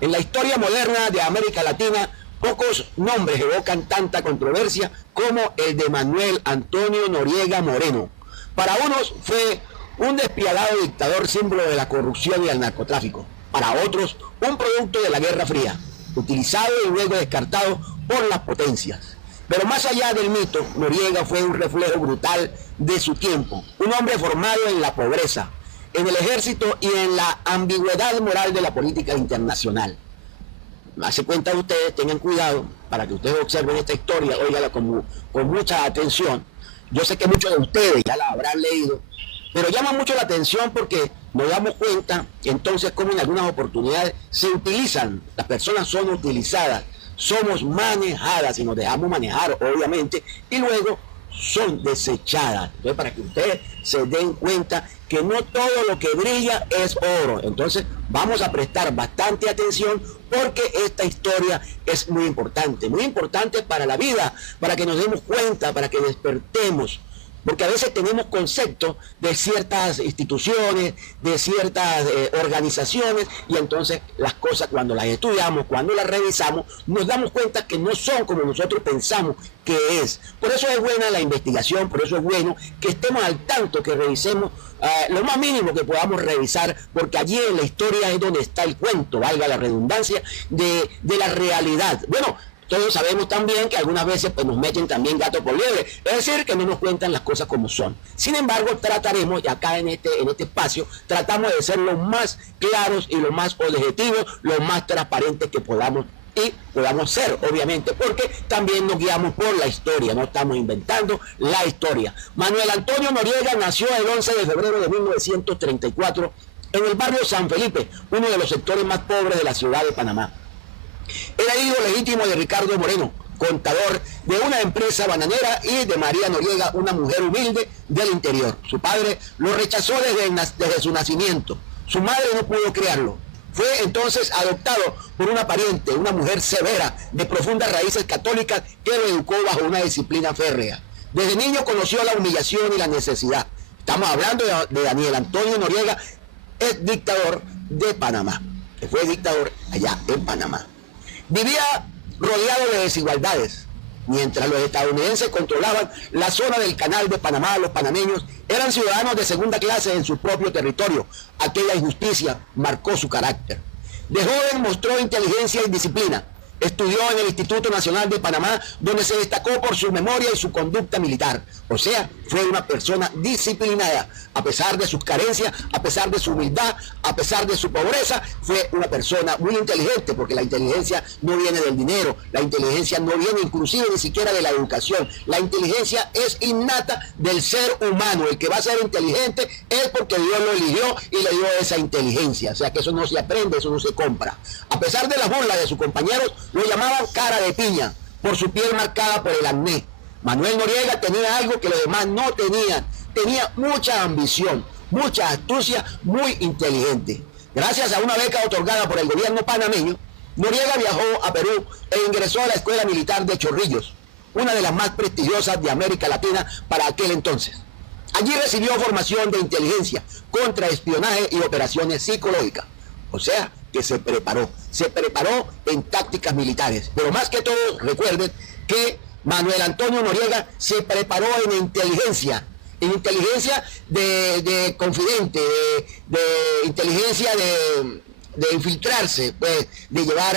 En la historia moderna de América Latina, pocos nombres evocan tanta controversia como el de Manuel Antonio Noriega Moreno. Para unos fue un despiadado dictador símbolo de la corrupción y el narcotráfico. Para otros, un producto de la Guerra Fría, utilizado y luego descartado por las potencias. Pero más allá del mito, Noriega fue un reflejo brutal de su tiempo, un hombre formado en la pobreza, en el ejército y en la ambigüedad moral de la política internacional. Hace cuenta ustedes, tengan cuidado para que ustedes observen esta historia, óigala con mucha atención. Yo sé que muchos de ustedes ya la habrán leído, pero llama mucho la atención porque nos damos cuenta entonces cómo en algunas oportunidades se utilizan, las personas son utilizadas, somos manejadas y nos dejamos manejar obviamente y luego son desechadas. Entonces, para que ustedes se den cuenta que no todo lo que brilla es oro. Entonces vamos a prestar bastante atención porque esta historia es muy importante para la vida, para que nos demos cuenta, para que despertemos. Porque a veces tenemos conceptos de ciertas instituciones, de ciertas organizaciones, y entonces las cosas cuando las estudiamos, cuando las revisamos, nos damos cuenta que no son como nosotros pensamos que es. Por eso es buena la investigación, por eso es bueno que estemos al tanto, que revisemos lo más mínimo que podamos revisar, porque allí en la historia es donde está el cuento, valga la redundancia, de la realidad. Bueno, todos sabemos también que algunas veces pues, nos meten también gato por liebre, es decir, que no nos cuentan las cosas como son. Sin embargo, trataremos, y acá en este espacio, tratamos de ser lo más claros y lo más objetivos, lo más transparentes que podamos y podamos ser, obviamente, porque también nos guiamos por la historia, no estamos inventando la historia. Manuel Antonio Noriega nació el 11 de febrero de 1934 en el barrio San Felipe, uno de los sectores más pobres de la ciudad de Panamá. Era hijo legítimo de Ricardo Moreno, contador de una empresa bananera, y de María Noriega, una mujer humilde del interior. Su padre lo rechazó desde su nacimiento. Su madre no pudo criarlo. Fue entonces adoptado por una pariente, una mujer severa, de profundas raíces católicas, que lo educó bajo una disciplina férrea. Desde niño conoció la humillación y la necesidad. Estamos hablando de Daniel Antonio Noriega, ex dictador de Panamá, que fue dictador allá en Panamá. Vivía rodeado de desigualdades. Mientras los estadounidenses controlaban la zona del Canal de Panamá, los panameños eran ciudadanos de segunda clase en su propio territorio. Aquella injusticia marcó su carácter. De joven mostró inteligencia y disciplina. Estudió en el Instituto Nacional de Panamá, donde se destacó por su memoria y su conducta militar. O sea, fue una persona disciplinada. A pesar de sus carencias, a pesar de su humildad, a pesar de su pobreza, fue una persona muy inteligente, porque la inteligencia no viene del dinero, la inteligencia no viene inclusive ni siquiera de la educación. La inteligencia es innata del ser humano. El que va a ser inteligente es porque Dios lo eligió y le dio esa inteligencia. O sea, que eso no se aprende, eso no se compra. A pesar de las burlas de sus compañeros, lo llamaban cara de piña por su piel marcada por el acné. Manuel Noriega tenía algo que los demás no tenían. Tenía mucha ambición, mucha astucia, muy inteligente. Gracias a una beca otorgada por el gobierno panameño, Noriega viajó a Perú e ingresó a la Escuela Militar de Chorrillos, una de las más prestigiosas de América Latina para aquel entonces. Allí recibió formación de inteligencia, contraespionaje y operaciones psicológicas. O sea, que se preparó en tácticas militares. Pero más que todo, recuerden que Manuel Antonio Noriega se preparó en inteligencia de confidente, de inteligencia de infiltrarse, pues, de llevar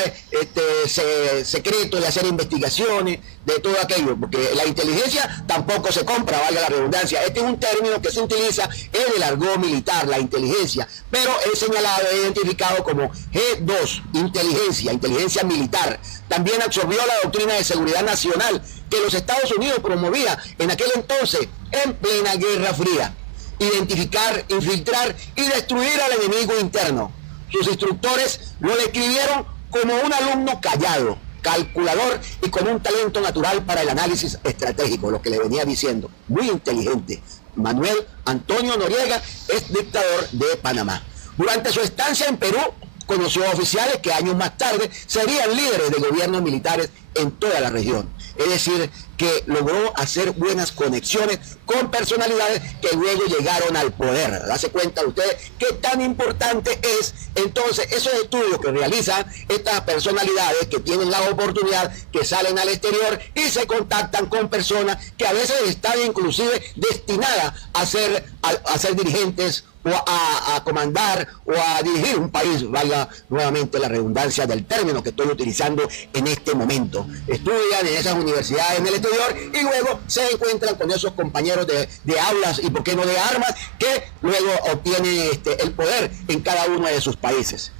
secretos, de hacer investigaciones, de todo aquello, porque la inteligencia tampoco se compra, valga la redundancia. Este es un término que se utiliza en el argot militar, la inteligencia, pero es señalado, es identificado como G2, inteligencia militar. También absorbió la doctrina de seguridad nacional que los Estados Unidos promovía en aquel entonces, en plena Guerra Fría. Identificar, infiltrar y destruir al enemigo interno. Sus instructores lo describieron como un alumno callado, calculador y con un talento natural para el análisis estratégico, lo que le venía diciendo, muy inteligente. Manuel Antonio Noriega es dictador de Panamá. Durante su estancia en Perú, conoció a oficiales que años más tarde serían líderes de gobiernos militares en toda la región. Es decir, que logró hacer buenas conexiones con personalidades que luego llegaron al poder. Darse cuenta ustedes qué tan importante es entonces esos estudios que realizan estas personalidades que tienen la oportunidad, que salen al exterior y se contactan con personas que a veces están inclusive destinadas a ser dirigentes o a comandar o a dirigir un país, valga nuevamente la redundancia del término que estoy utilizando en este momento. Estudian en esas universidades en el exterior y luego se encuentran con esos compañeros de aulas y por qué no de armas que luego obtienen el poder en cada uno de sus países.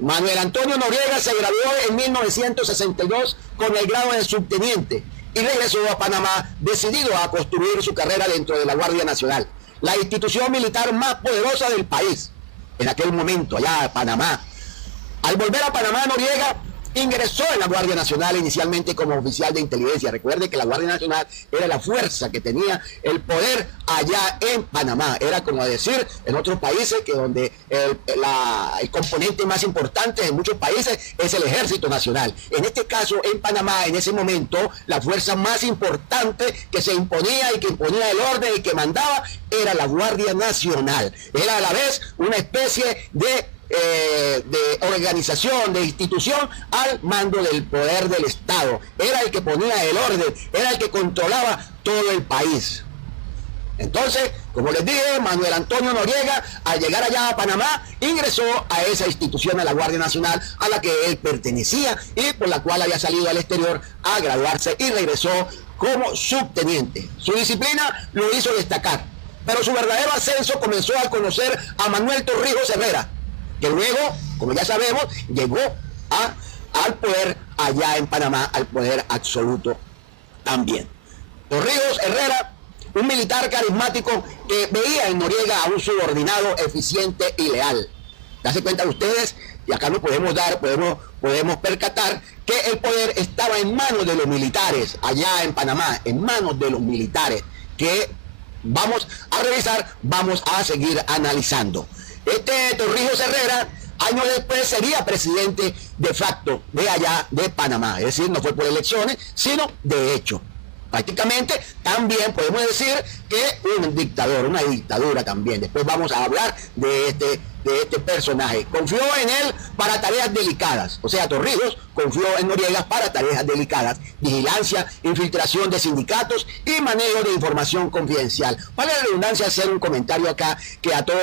Manuel Antonio Noriega se graduó en 1962 con el grado de subteniente y regresó a Panamá decidido a construir su carrera dentro de la Guardia Nacional, la institución militar más poderosa del país en aquel momento, allá en Panamá. Al volver a Panamá, Noriega ingresó en la Guardia Nacional inicialmente como oficial de inteligencia. Recuerde que la Guardia Nacional era la fuerza que tenía el poder allá en Panamá. Era como decir en otros países que donde el componente más importante en muchos países es el Ejército Nacional. En este caso, en Panamá, en ese momento, la fuerza más importante que se imponía y que imponía el orden y que mandaba era la Guardia Nacional. Era a la vez una especie de organización, de institución al mando del poder del Estado. Era el que ponía el orden, era el que controlaba todo el país. Entonces, como les dije, Manuel Antonio Noriega, al llegar allá a Panamá, ingresó a esa institución, a la Guardia Nacional, a la que él pertenecía y por la cual había salido al exterior a graduarse y regresó como subteniente. Su disciplina lo hizo destacar, pero su verdadero ascenso comenzó al conocer a Manuel Torrijos Herrera, que luego, como ya sabemos, llegó al poder allá en Panamá, al poder absoluto también. Torrijos Herrera, un militar carismático que veía en Noriega a un subordinado eficiente y leal. Darse cuenta ustedes, y acá nos podemos percatar que el poder estaba en manos de los militares, allá en Panamá, en manos de los militares, que vamos a revisar, vamos a seguir analizando. Torrijos Herrera, años después, sería presidente de facto de allá de Panamá. Es decir, no fue por elecciones, sino de hecho. Prácticamente también podemos decir que un dictador, una dictadura también. Después vamos a hablar de este personaje. Confió en él para tareas delicadas. O sea, Torrijos confió en Noriega para tareas delicadas: vigilancia, infiltración de sindicatos y manejo de información confidencial. Vale la redundancia hacer un comentario acá que a todo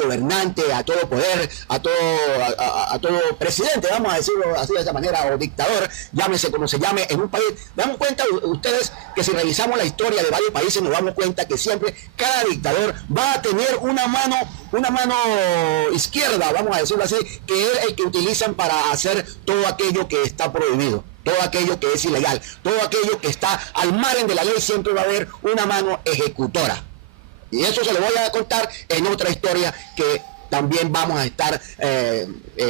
gobernante, a todo poder, a todo presidente, vamos a decirlo así de esa manera, o dictador, llámese como se llame en un país. Damos cuenta ustedes que si revisamos la historia de varios países nos damos cuenta que siempre cada dictador va a tener una mano izquierda, vamos a decirlo así, que es el que utilizan para hacer todo aquello que está prohibido, todo aquello que es ilegal, todo aquello que está al margen de la ley. Siempre va a haber una mano ejecutora. Y eso se lo voy a contar en otra historia que también vamos a estar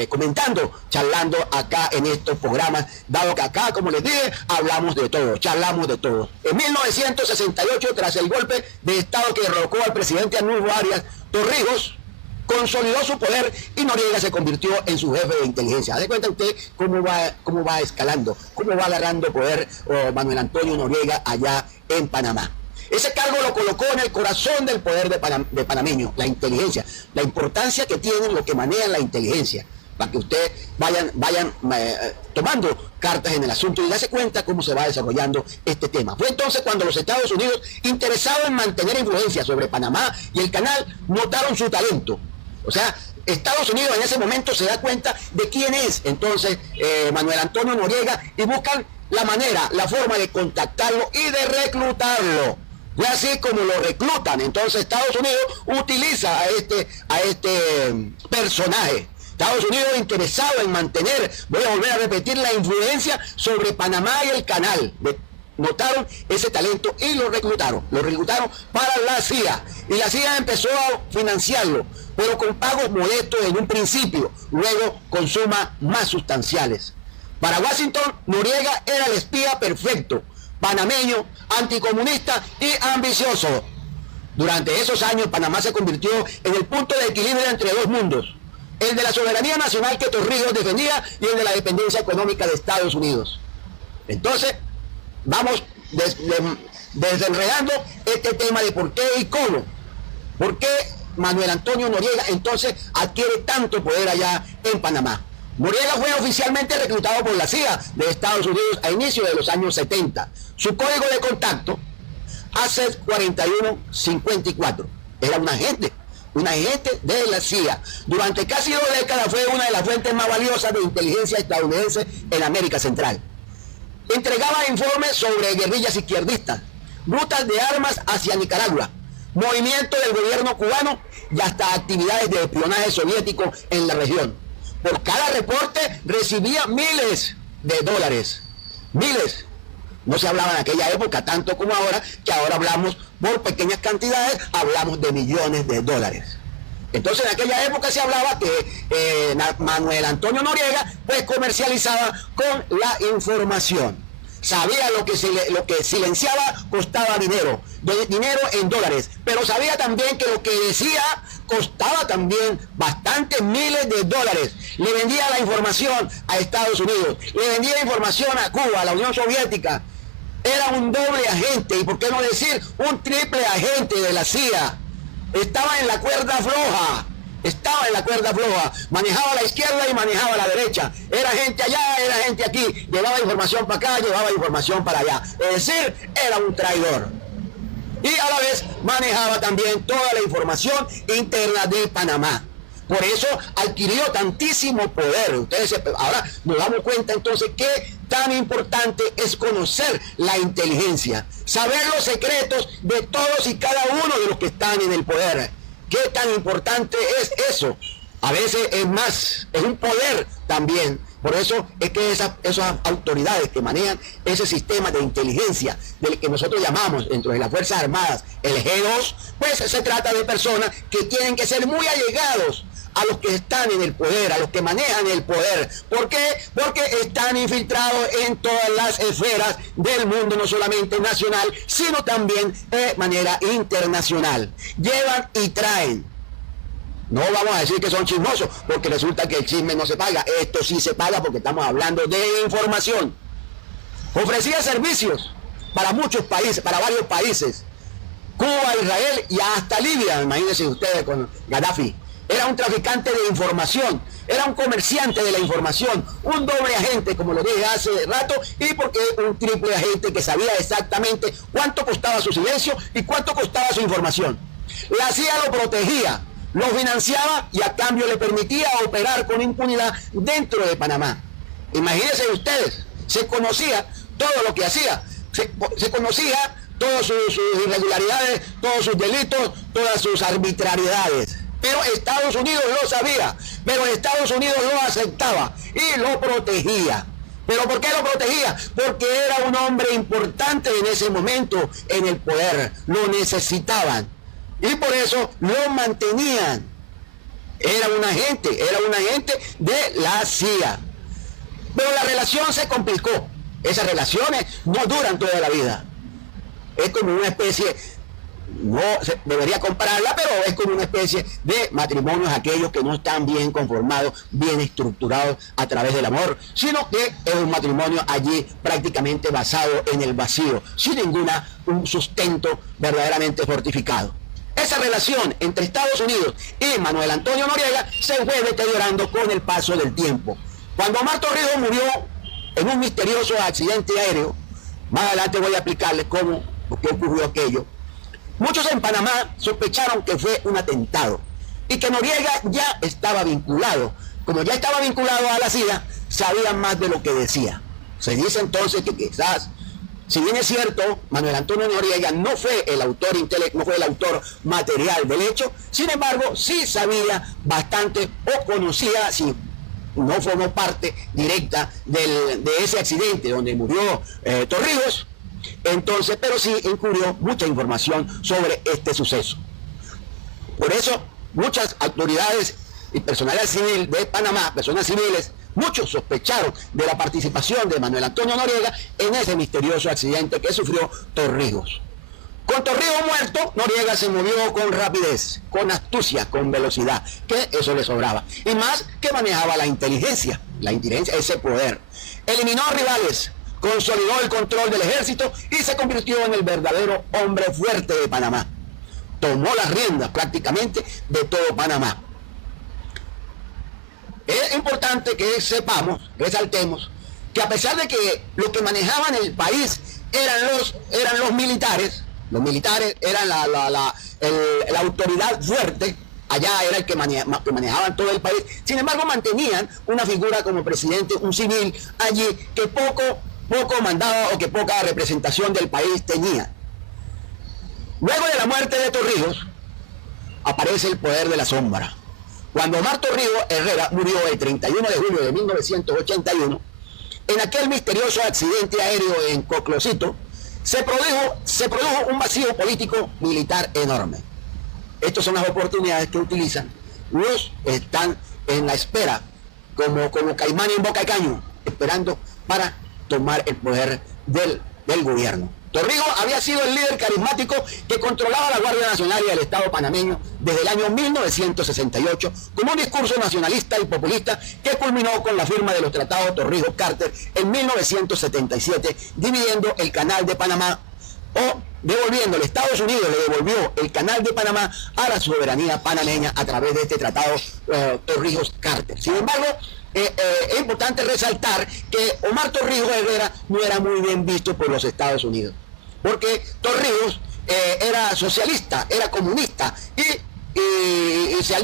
comentando, charlando acá en estos programas, dado que acá, como les dije, hablamos de todo, charlamos de todo. En 1968, tras el golpe de Estado que derrocó al presidente Arnulfo Arias, Torrijos consolidó su poder y Noriega se convirtió en su jefe de inteligencia. ¿Se cuenta usted cómo va escalando, cómo va agarrando poder Manuel Antonio Noriega allá en Panamá? Ese cargo lo colocó en el corazón del poder de panameño, la inteligencia, la importancia que tienen los que manejan la inteligencia, para que ustedes vayan tomando cartas en el asunto y darse cuenta cómo se va desarrollando este tema. Fue entonces cuando los Estados Unidos, interesados en mantener influencia sobre Panamá y el canal, notaron su talento. O sea, Estados Unidos en ese momento se da cuenta de quién es entonces Manuel Antonio Noriega y buscan la manera, la forma de contactarlo y de reclutarlo. Fue así como lo reclutan. Entonces Estados Unidos utiliza a este personaje. Estados Unidos interesado en mantener, voy a volver a repetir, la influencia sobre Panamá y el canal. Notaron ese talento y lo reclutaron para la CIA. Y la CIA empezó a financiarlo, pero con pagos modestos en un principio, luego con sumas más sustanciales. Para Washington, Noriega era el espía perfecto, panameño, anticomunista y ambicioso. Durante esos años, Panamá se convirtió en el punto de equilibrio entre dos mundos. el de la soberanía nacional que Torrijos defendía y el de la dependencia económica de Estados Unidos. Entonces, vamos desenredando este tema de por qué y cómo. ¿Por qué Manuel Antonio Noriega entonces adquiere tanto poder allá en Panamá? Noriega fue oficialmente reclutado por la CIA de Estados Unidos a inicios de los años 70. Su código de contacto, ACES 4154. Era un agente de la CIA. Durante casi 2 décadas fue una de las fuentes más valiosas de inteligencia estadounidense en América Central. Entregaba informes sobre guerrillas izquierdistas, rutas de armas hacia Nicaragua, movimientos del gobierno cubano y hasta actividades de espionaje soviético en la región. Por cada reporte recibía miles de dólares. Miles. No se hablaba en aquella época tanto como ahora, que ahora hablamos por pequeñas cantidades, hablamos de millones de dólares. Entonces en aquella época se hablaba que Manuel Antonio Noriega pues comercializaba con la información. Sabía lo que silenciaba costaba dinero en dólares, pero sabía también que lo que decía costaba también bastantes miles de dólares. Le vendía la información a Estados Unidos, le vendía información a Cuba, a la Unión Soviética. Era un doble agente, y por qué no decir un triple agente de la CIA. Estaba en la cuerda floja. Manejaba la izquierda y manejaba la derecha. Era gente allá, era gente aquí. Llevaba información para acá, llevaba información para allá. Es decir, era un traidor. Y a la vez manejaba también toda la información interna de Panamá. Por eso adquirió tantísimo poder. Ahora nos damos cuenta entonces qué tan importante es conocer la inteligencia, saber los secretos de todos y cada uno de los que están en el poder. Qué tan importante es eso. A veces es un poder también. Por eso es que esas autoridades que manejan ese sistema de inteligencia, del que nosotros llamamos dentro de las Fuerzas Armadas el G2, pues se trata de personas que tienen que ser muy allegados a los que están en el poder, a los que manejan el poder. ¿Por qué? Porque están infiltrados en todas las esferas del mundo, no solamente nacional, sino también de manera internacional. Llevan y traen. No vamos a decir que son chismosos, porque resulta que el chisme no se paga. Esto sí se paga porque estamos hablando de información. Ofrecía servicios para muchos países, para varios países. Cuba, Israel y hasta Libia, imagínense ustedes con Gaddafi. Era un traficante de información, era un comerciante de la información, un doble agente, como lo dije hace rato, y porque un triple agente que sabía exactamente cuánto costaba su silencio y cuánto costaba su información. La CIA lo protegía, lo financiaba y a cambio le permitía operar con impunidad dentro de Panamá. Imagínense ustedes, se conocía todo lo que hacía, se conocía todas sus irregularidades, todos sus delitos, todas sus arbitrariedades. Pero Estados Unidos lo sabía, pero Estados Unidos lo aceptaba y lo protegía. ¿Pero por qué lo protegía? Porque era un hombre importante en ese momento en el poder, lo necesitaban y por eso lo mantenían. Era un agente de la CIA. Pero la relación se complicó. Esas relaciones no duran toda la vida. Es como una especie, no se debería compararla, pero es como una especie de matrimonios aquellos que no están bien conformados, bien estructurados a través del amor, sino que es un matrimonio allí prácticamente basado en el vacío, sin un sustento verdaderamente fortificado. Esa relación entre Estados Unidos y Manuel Antonio Noriega se fue deteriorando con el paso del tiempo. Cuando Omar Torrijos murió en un misterioso accidente aéreo, más adelante voy a explicarles por qué ocurrió aquello. Muchos en Panamá sospecharon que fue un atentado y que Noriega ya estaba vinculado. Como ya estaba vinculado a la CIA, sabían más de lo que decía. Se dice entonces que quizás, si bien es cierto, Manuel Antonio Noriega no fue el autor material del hecho, sin embargo, sí sabía bastante o conocía, si no formó parte directa de ese accidente donde murió Torrijos. Entonces, pero sí incurrió mucha información sobre este suceso. Por eso, muchas autoridades y personalidad civil de Panamá, personas civiles, muchos sospecharon de la participación de Manuel Antonio Noriega en ese misterioso accidente que sufrió Torrijos. Con Torrijos muerto, Noriega se movió con rapidez, con astucia, con velocidad, que eso le sobraba. Y más que manejaba la inteligencia, ese poder. Eliminó a rivales, consolidó el control del ejército y se convirtió en el verdadero hombre fuerte de Panamá. Tomó las riendas prácticamente de todo Panamá. Es importante que sepamos, resaltemos, que a pesar de que los que manejaban el país eran los militares eran la autoridad fuerte, allá era el que manejaban todo el país, sin embargo mantenían una figura como presidente, un civil allí que poco mandaba o que poca representación del país tenía. Luego de la muerte de Torrijos, aparece el poder de la sombra. Cuando Omar Torrijos Herrera murió el 31 de julio de 1981, en aquel misterioso accidente aéreo en Coclosito, se produjo un vacío político militar enorme. Estas son las oportunidades que utilizan los que están en la espera, como caimán en boca de caño, esperando para tomar el poder del gobierno. Torrijos había sido el líder carismático que controlaba la Guardia Nacional y el Estado panameño desde el año 1968, con un discurso nacionalista y populista que culminó con la firma de los tratados Torrijos-Carter en 1977, dividiendo el Canal de Panamá o devolviéndole, Estados Unidos le devolvió el Canal de Panamá a la soberanía panameña a través de este tratado Torrijos-Carter. Sin embargo, es importante resaltar que Omar Torrijos Herrera no era muy bien visto por los Estados Unidos, porque Torrijos era socialista, era comunista y se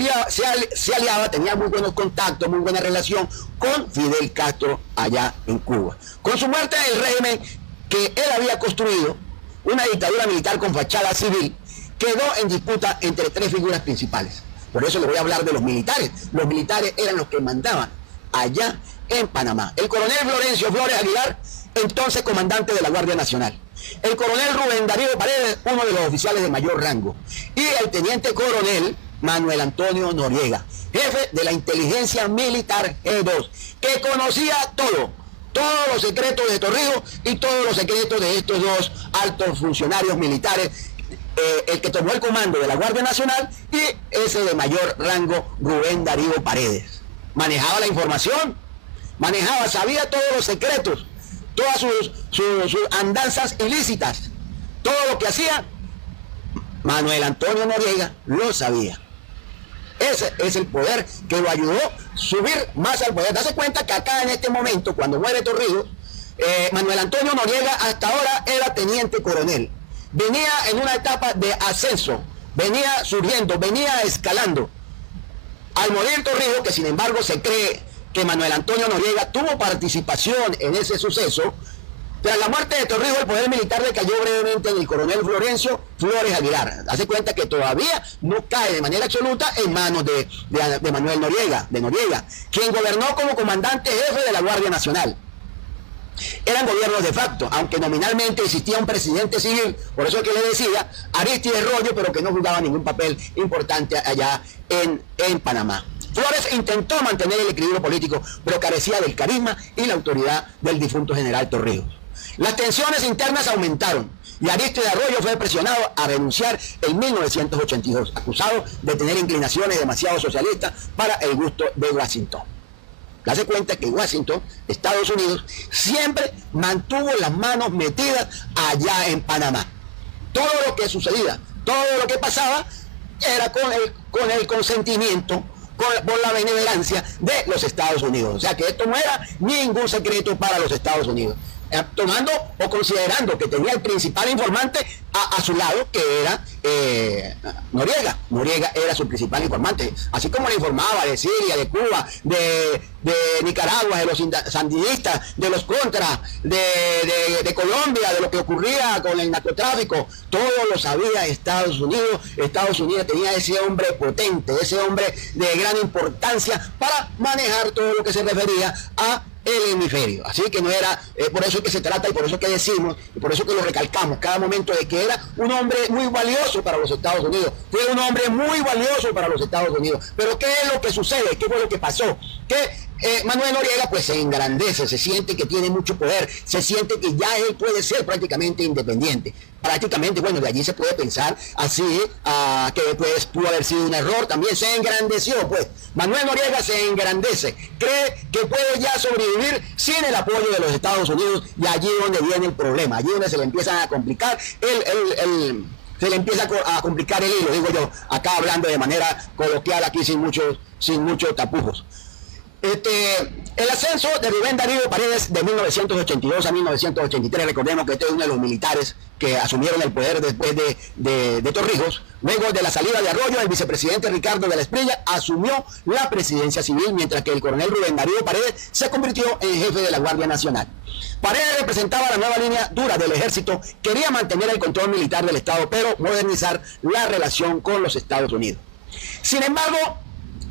aliaba, tenía muy buenos contactos, muy buena relación con Fidel Castro allá en Cuba. Con su muerte, el régimen que él había construido, una dictadura militar con fachada civil, quedó en disputa entre tres figuras principales. Por eso le voy a hablar de los militares. Los militares eran los que mandaban allá en Panamá. El coronel Florencio Flores Aguilar, entonces comandante de la Guardia Nacional. El coronel Rubén Darío Paredes, uno de los oficiales de mayor rango. Y el teniente coronel Manuel Antonio Noriega, jefe de la inteligencia militar G2, que conocía todos los secretos de Torrijos y todos los secretos de estos dos altos funcionarios militares, el que tomó el comando de la Guardia Nacional y ese de mayor rango, Rubén Darío Paredes. Manejaba la información, sabía todos los secretos, todas sus andanzas ilícitas, todo lo que hacía, Manuel Antonio Noriega lo sabía. Ese es el poder que lo ayudó a subir más al poder. Dase cuenta que acá en este momento, cuando muere Torrijos, Manuel Antonio Noriega hasta ahora era teniente coronel. Venía en una etapa de ascenso, venía surgiendo, venía escalando. Al morir Torrijos, que sin embargo se cree que Manuel Antonio Noriega tuvo participación en ese suceso, tras la muerte de Torrijos, el poder militar recayó brevemente en el coronel Florencio Flores Aguilar. Hace cuenta que todavía no cae de manera absoluta en manos de Manuel Noriega, quien gobernó como comandante jefe de la Guardia Nacional. Eran gobiernos de facto, aunque nominalmente existía un presidente civil, por eso que le decía Arístides Royo, pero que no jugaba ningún papel importante allá en Panamá. Flores intentó mantener el equilibrio político, pero carecía del carisma y la autoridad del difunto general Torrijos. Las tensiones internas aumentaron y Arístides Arroyo fue presionado a renunciar en 1982, acusado de tener inclinaciones demasiado socialistas para el gusto de Washington. Dase cuenta que Washington, Estados Unidos, siempre mantuvo las manos metidas allá en Panamá. Todo lo que sucedía, todo lo que pasaba, era con el consentimiento, por la benevolencia de los Estados Unidos. O sea que esto no era ningún secreto para los Estados Unidos. Tomando o considerando que tenía el principal informante a su lado, que era Noriega. Noriega era su principal informante, así como le informaba de Siria, de Cuba, de Nicaragua, de los sandinistas, de los contras, de Colombia, de lo que ocurría con el narcotráfico. Todo lo sabía Estados Unidos. Estados Unidos tenía ese hombre potente, ese hombre de gran importancia para manejar todo lo que se refería a el hemisferio. Así que no era, por eso es que se trata y por eso es que decimos y por eso que lo recalcamos cada momento, de que era un hombre muy valioso para los Estados Unidos. Fue un hombre muy valioso para los Estados Unidos. Pero ¿qué es lo que sucede? ¿Qué fue lo que pasó? Que Manuel Noriega pues se engrandece, se siente que tiene mucho poder, se siente que ya él puede ser prácticamente independiente. Prácticamente, bueno, de allí se puede pensar así, que pues pudo haber sido un error, también se engrandeció, pues. Manuel Noriega se engrandece, cree que puede ya sobrevivir sin el apoyo de los Estados Unidos, y allí es donde viene el problema, allí es donde se le empiezan a complicar se le empieza a complicar el hilo, digo yo, acá hablando de manera coloquial, aquí sin muchos tapujos. El ascenso de Rubén Darío Paredes de 1982 a 1983, recordemos que este es uno de los militares que asumieron el poder después de Torrijos. Luego de la salida de Arroyo, el vicepresidente Ricardo de la Espriella asumió la presidencia civil, mientras que el coronel Rubén Darío Paredes se convirtió en jefe de la Guardia Nacional. Paredes representaba la nueva línea dura del ejército, quería mantener el control militar del Estado, pero modernizar la relación con los Estados Unidos. Sin embargo,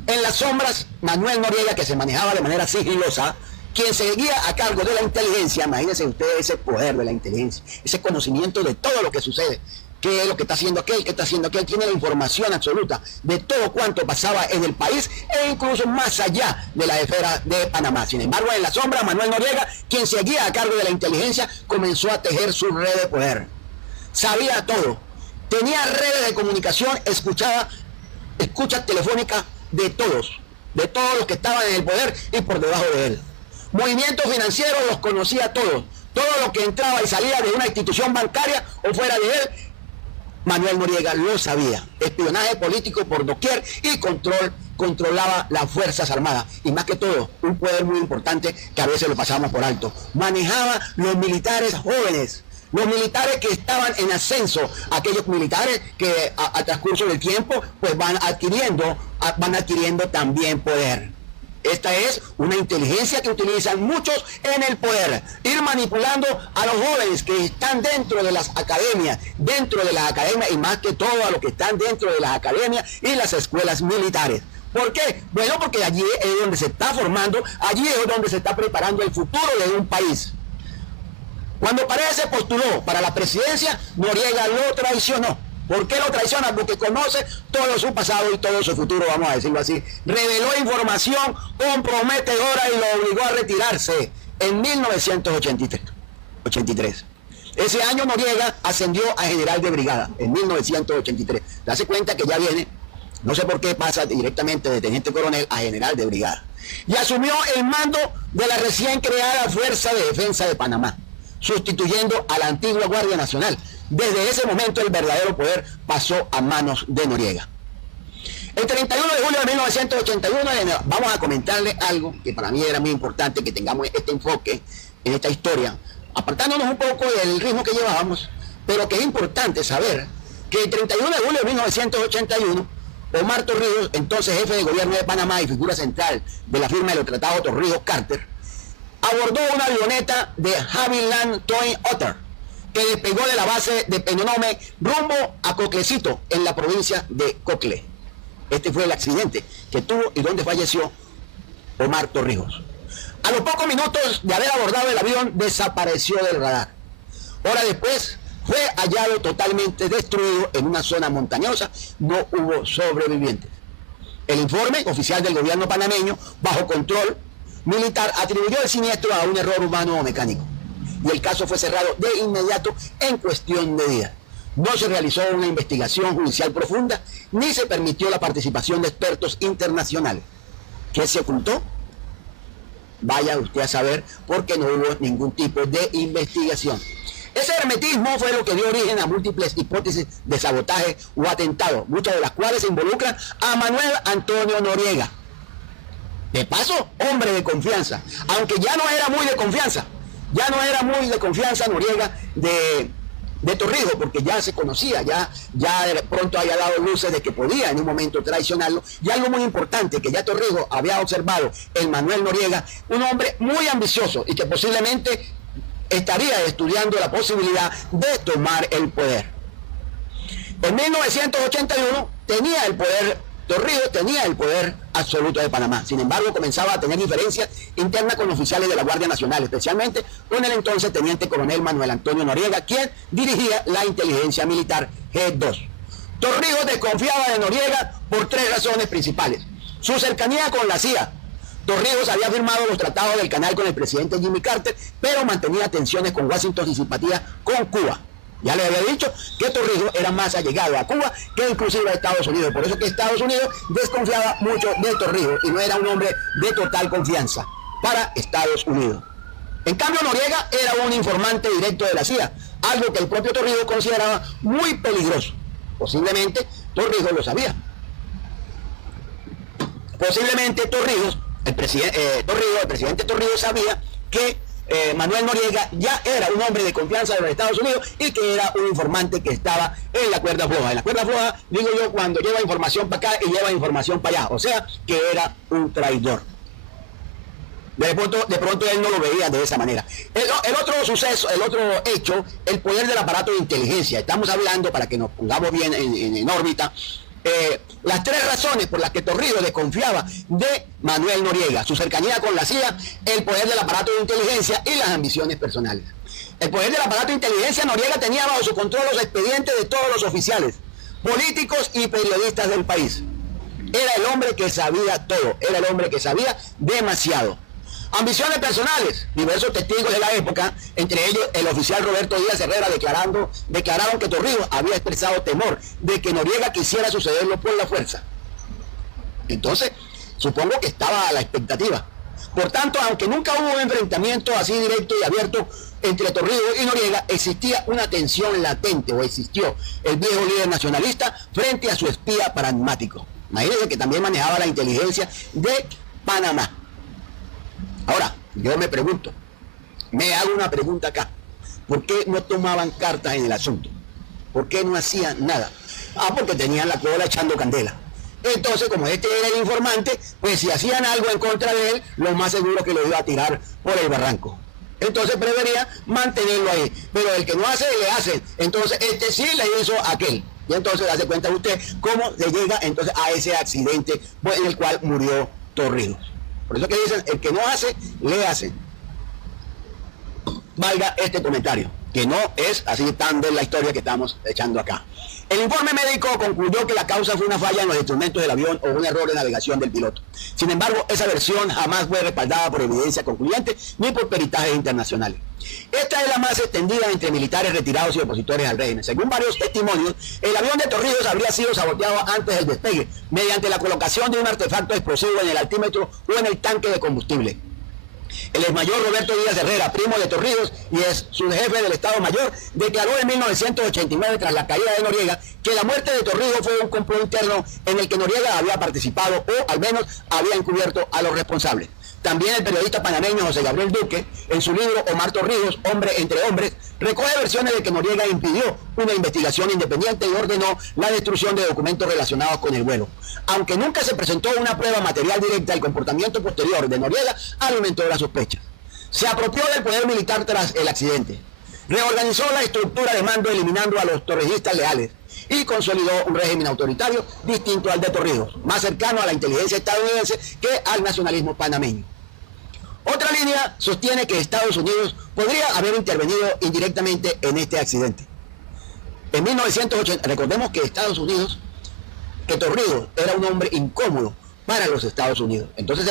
en las sombras, Manuel Noriega, que se manejaba de manera sigilosa, quien seguía a cargo de la inteligencia, imagínense ustedes ese poder de la inteligencia, ese conocimiento de todo lo que sucede, qué es lo que está haciendo aquel, qué está haciendo aquel, tiene la información absoluta de todo cuanto pasaba en el país e incluso más allá de la esfera de Panamá. Sin embargo, en la sombra, Manuel Noriega, quien seguía a cargo de la inteligencia, comenzó a tejer su red de poder. Sabía todo, tenía redes de comunicación, escuchas telefónicas de todos los que estaban en el poder y por debajo de él. Movimientos financieros los conocía todos, todo lo que entraba y salía de una institución bancaria o fuera de él, Manuel Noriega lo sabía. Espionaje político por doquier y controlaba las Fuerzas Armadas, y más que todo, un poder muy importante que a veces lo pasamos por alto. Manejaba los militares jóvenes, los militares que estaban en ascenso, aquellos militares que a transcurso del tiempo pues van adquiriendo también poder. Esta es una inteligencia que utilizan muchos en el poder, ir manipulando a los jóvenes que están dentro de las academias, y más que todo a los que están dentro de las academias y las escuelas militares. ¿Por qué? Bueno, porque allí es donde se está formando, allí es donde se está preparando el futuro de un país. Cuando Paredes se postuló para la presidencia, Noriega lo traicionó. ¿Por qué lo traiciona? Porque conoce todo su pasado y todo su futuro, vamos a decirlo así. Reveló información comprometedora y lo obligó a retirarse en 1983. Ese año Noriega ascendió a general de brigada, en 1983. Te das cuenta que ya viene, no sé por qué pasa directamente de teniente coronel a general de brigada. Y asumió el mando de la recién creada Fuerza de Defensa de Panamá, sustituyendo a la antigua Guardia Nacional. Desde ese momento el verdadero poder pasó a manos de Noriega. El 31 de julio de 1981 vamos a comentarle algo que para mí era muy importante que tengamos este enfoque en esta historia, apartándonos un poco del ritmo que llevábamos, pero que es importante saber que el 31 de julio de 1981, Omar Torrijos, entonces jefe de gobierno de Panamá y figura central de la firma de los tratados Torrijos-Carter, abordó una avioneta de Havilland Twin Otter que despegó de la base de Peñonome rumbo a Coclecito, en la provincia de Cocle. Este fue el accidente que tuvo y donde falleció Omar Torrijos. A los pocos minutos de haber abordado el avión, desapareció del radar. Horas después, fue hallado totalmente destruido en una zona montañosa. No hubo sobrevivientes. El informe oficial del gobierno panameño, bajo control militar, atribuyó el siniestro a un error humano o mecánico, y el caso fue cerrado de inmediato en cuestión de días. No se realizó una investigación judicial profunda, ni se permitió la participación de expertos internacionales. ¿Qué se ocultó? Vaya usted a saber, porque no hubo ningún tipo de investigación. Ese hermetismo fue lo que dio origen a múltiples hipótesis de sabotaje o atentado, muchas de las cuales involucran a Manuel Antonio Noriega. De paso, hombre de confianza, aunque ya no era muy de confianza. Ya no era muy de confianza Noriega de Torrijos, porque ya se conocía, ya de pronto había dado luces de que podía en un momento traicionarlo. Y algo muy importante que ya Torrijos había observado en Manuel Noriega, un hombre muy ambicioso y que posiblemente estaría estudiando la posibilidad de tomar el poder. En 1981 tenía el poder, Torrijos tenía el poder absoluto de Panamá. Sin embargo, comenzaba a tener diferencias internas con oficiales de la Guardia Nacional, especialmente con el entonces teniente coronel Manuel Antonio Noriega, quien dirigía la inteligencia militar G2. Torrijos desconfiaba de Noriega por tres razones principales: su cercanía con la CIA. Torrijos había firmado los tratados del canal con el presidente Jimmy Carter, pero mantenía tensiones con Washington y simpatía con Cuba. Ya les había dicho que Torrijos era más allegado a Cuba que inclusive a Estados Unidos. Por eso que Estados Unidos desconfiaba mucho de Torrijos y no era un hombre de total confianza para Estados Unidos. En cambio, Noriega era un informante directo de la CIA, algo que el propio Torrijos consideraba muy peligroso. Posiblemente Torrijos lo sabía. Posiblemente Torrijos, el presidente Torrijos sabía que Manuel Noriega ya era un hombre de confianza de los Estados Unidos y que era un informante que estaba en la cuerda floja. En la cuerda floja, digo yo, cuando lleva información para acá y lleva información para allá. O sea, que era un traidor. De pronto él no lo veía de esa manera. El otro suceso, el otro hecho, el poder del aparato de inteligencia. Estamos hablando, para que nos pongamos bien en órbita, las tres razones por las que Torrijos desconfiaba de Manuel Noriega: su cercanía con la CIA, el poder del aparato de inteligencia y las ambiciones personales. El poder del aparato de inteligencia, Noriega tenía bajo su control los expedientes de todos los oficiales, políticos y periodistas del país. Era el hombre que sabía todo, era el hombre que sabía demasiado. Ambiciones personales. Diversos testigos de la época, entre ellos el oficial Roberto Díaz Herrera, declararon que Torrijos había expresado temor de que Noriega quisiera sucederlo por la fuerza. Entonces, supongo que estaba a la expectativa. Por tanto, aunque nunca hubo un enfrentamiento así directo y abierto entre Torrijos y Noriega, existía una tensión latente, o existió el viejo líder nacionalista frente a su espía pragmático. Imagínense que también manejaba la inteligencia de Panamá. Ahora, yo me hago una pregunta acá. ¿Por qué no tomaban cartas en el asunto? ¿Por qué no hacían nada? Porque tenían la cola echando candela. Entonces, como este era el informante, pues si hacían algo en contra de él, lo más seguro que lo iba a tirar por el barranco. Entonces prefería mantenerlo ahí. Pero el que no hace, le hacen. Entonces, este sí le hizo a aquel. Y entonces, hace cuenta usted cómo se llega entonces a ese accidente en el cual murió Torrijos. Por eso que dicen, el que no hace, le hacen. Valga este comentario, que no es así tan de la historia que estamos echando acá. El informe médico concluyó que la causa fue una falla en los instrumentos del avión o un error de navegación del piloto. Sin embargo, esa versión jamás fue respaldada por evidencia concluyente ni por peritajes internacionales. Esta es la más extendida entre militares retirados y opositores al régimen. Según varios testimonios, el avión de Torrijos habría sido saboteado antes del despegue, mediante la colocación de un artefacto explosivo en el altímetro o en el tanque de combustible. El exmayor Roberto Díaz Herrera, primo de Torrijos y es su jefe del Estado Mayor, declaró en 1989, tras la caída de Noriega, que la muerte de Torrijos fue un complot interno en el que Noriega había participado o al menos había encubierto a los responsables. También el periodista panameño José Gabriel Duque, en su libro Omar Torrijos, Hombre entre Hombres, recoge versiones de que Noriega impidió una investigación independiente y ordenó la destrucción de documentos relacionados con el vuelo. Aunque nunca se presentó una prueba material directa, el comportamiento posterior de Noriega alimentó las sospechas. Se apropió del poder militar tras el accidente. Reorganizó la estructura de mando eliminando a los torrijistas leales y consolidó un régimen autoritario distinto al de Torrijos, más cercano a la inteligencia estadounidense que al nacionalismo panameño. Otra línea sostiene que Estados Unidos podría haber intervenido indirectamente en este accidente. En 1980, recordemos que que Torrijos era un hombre incómodo para los Estados Unidos. Entonces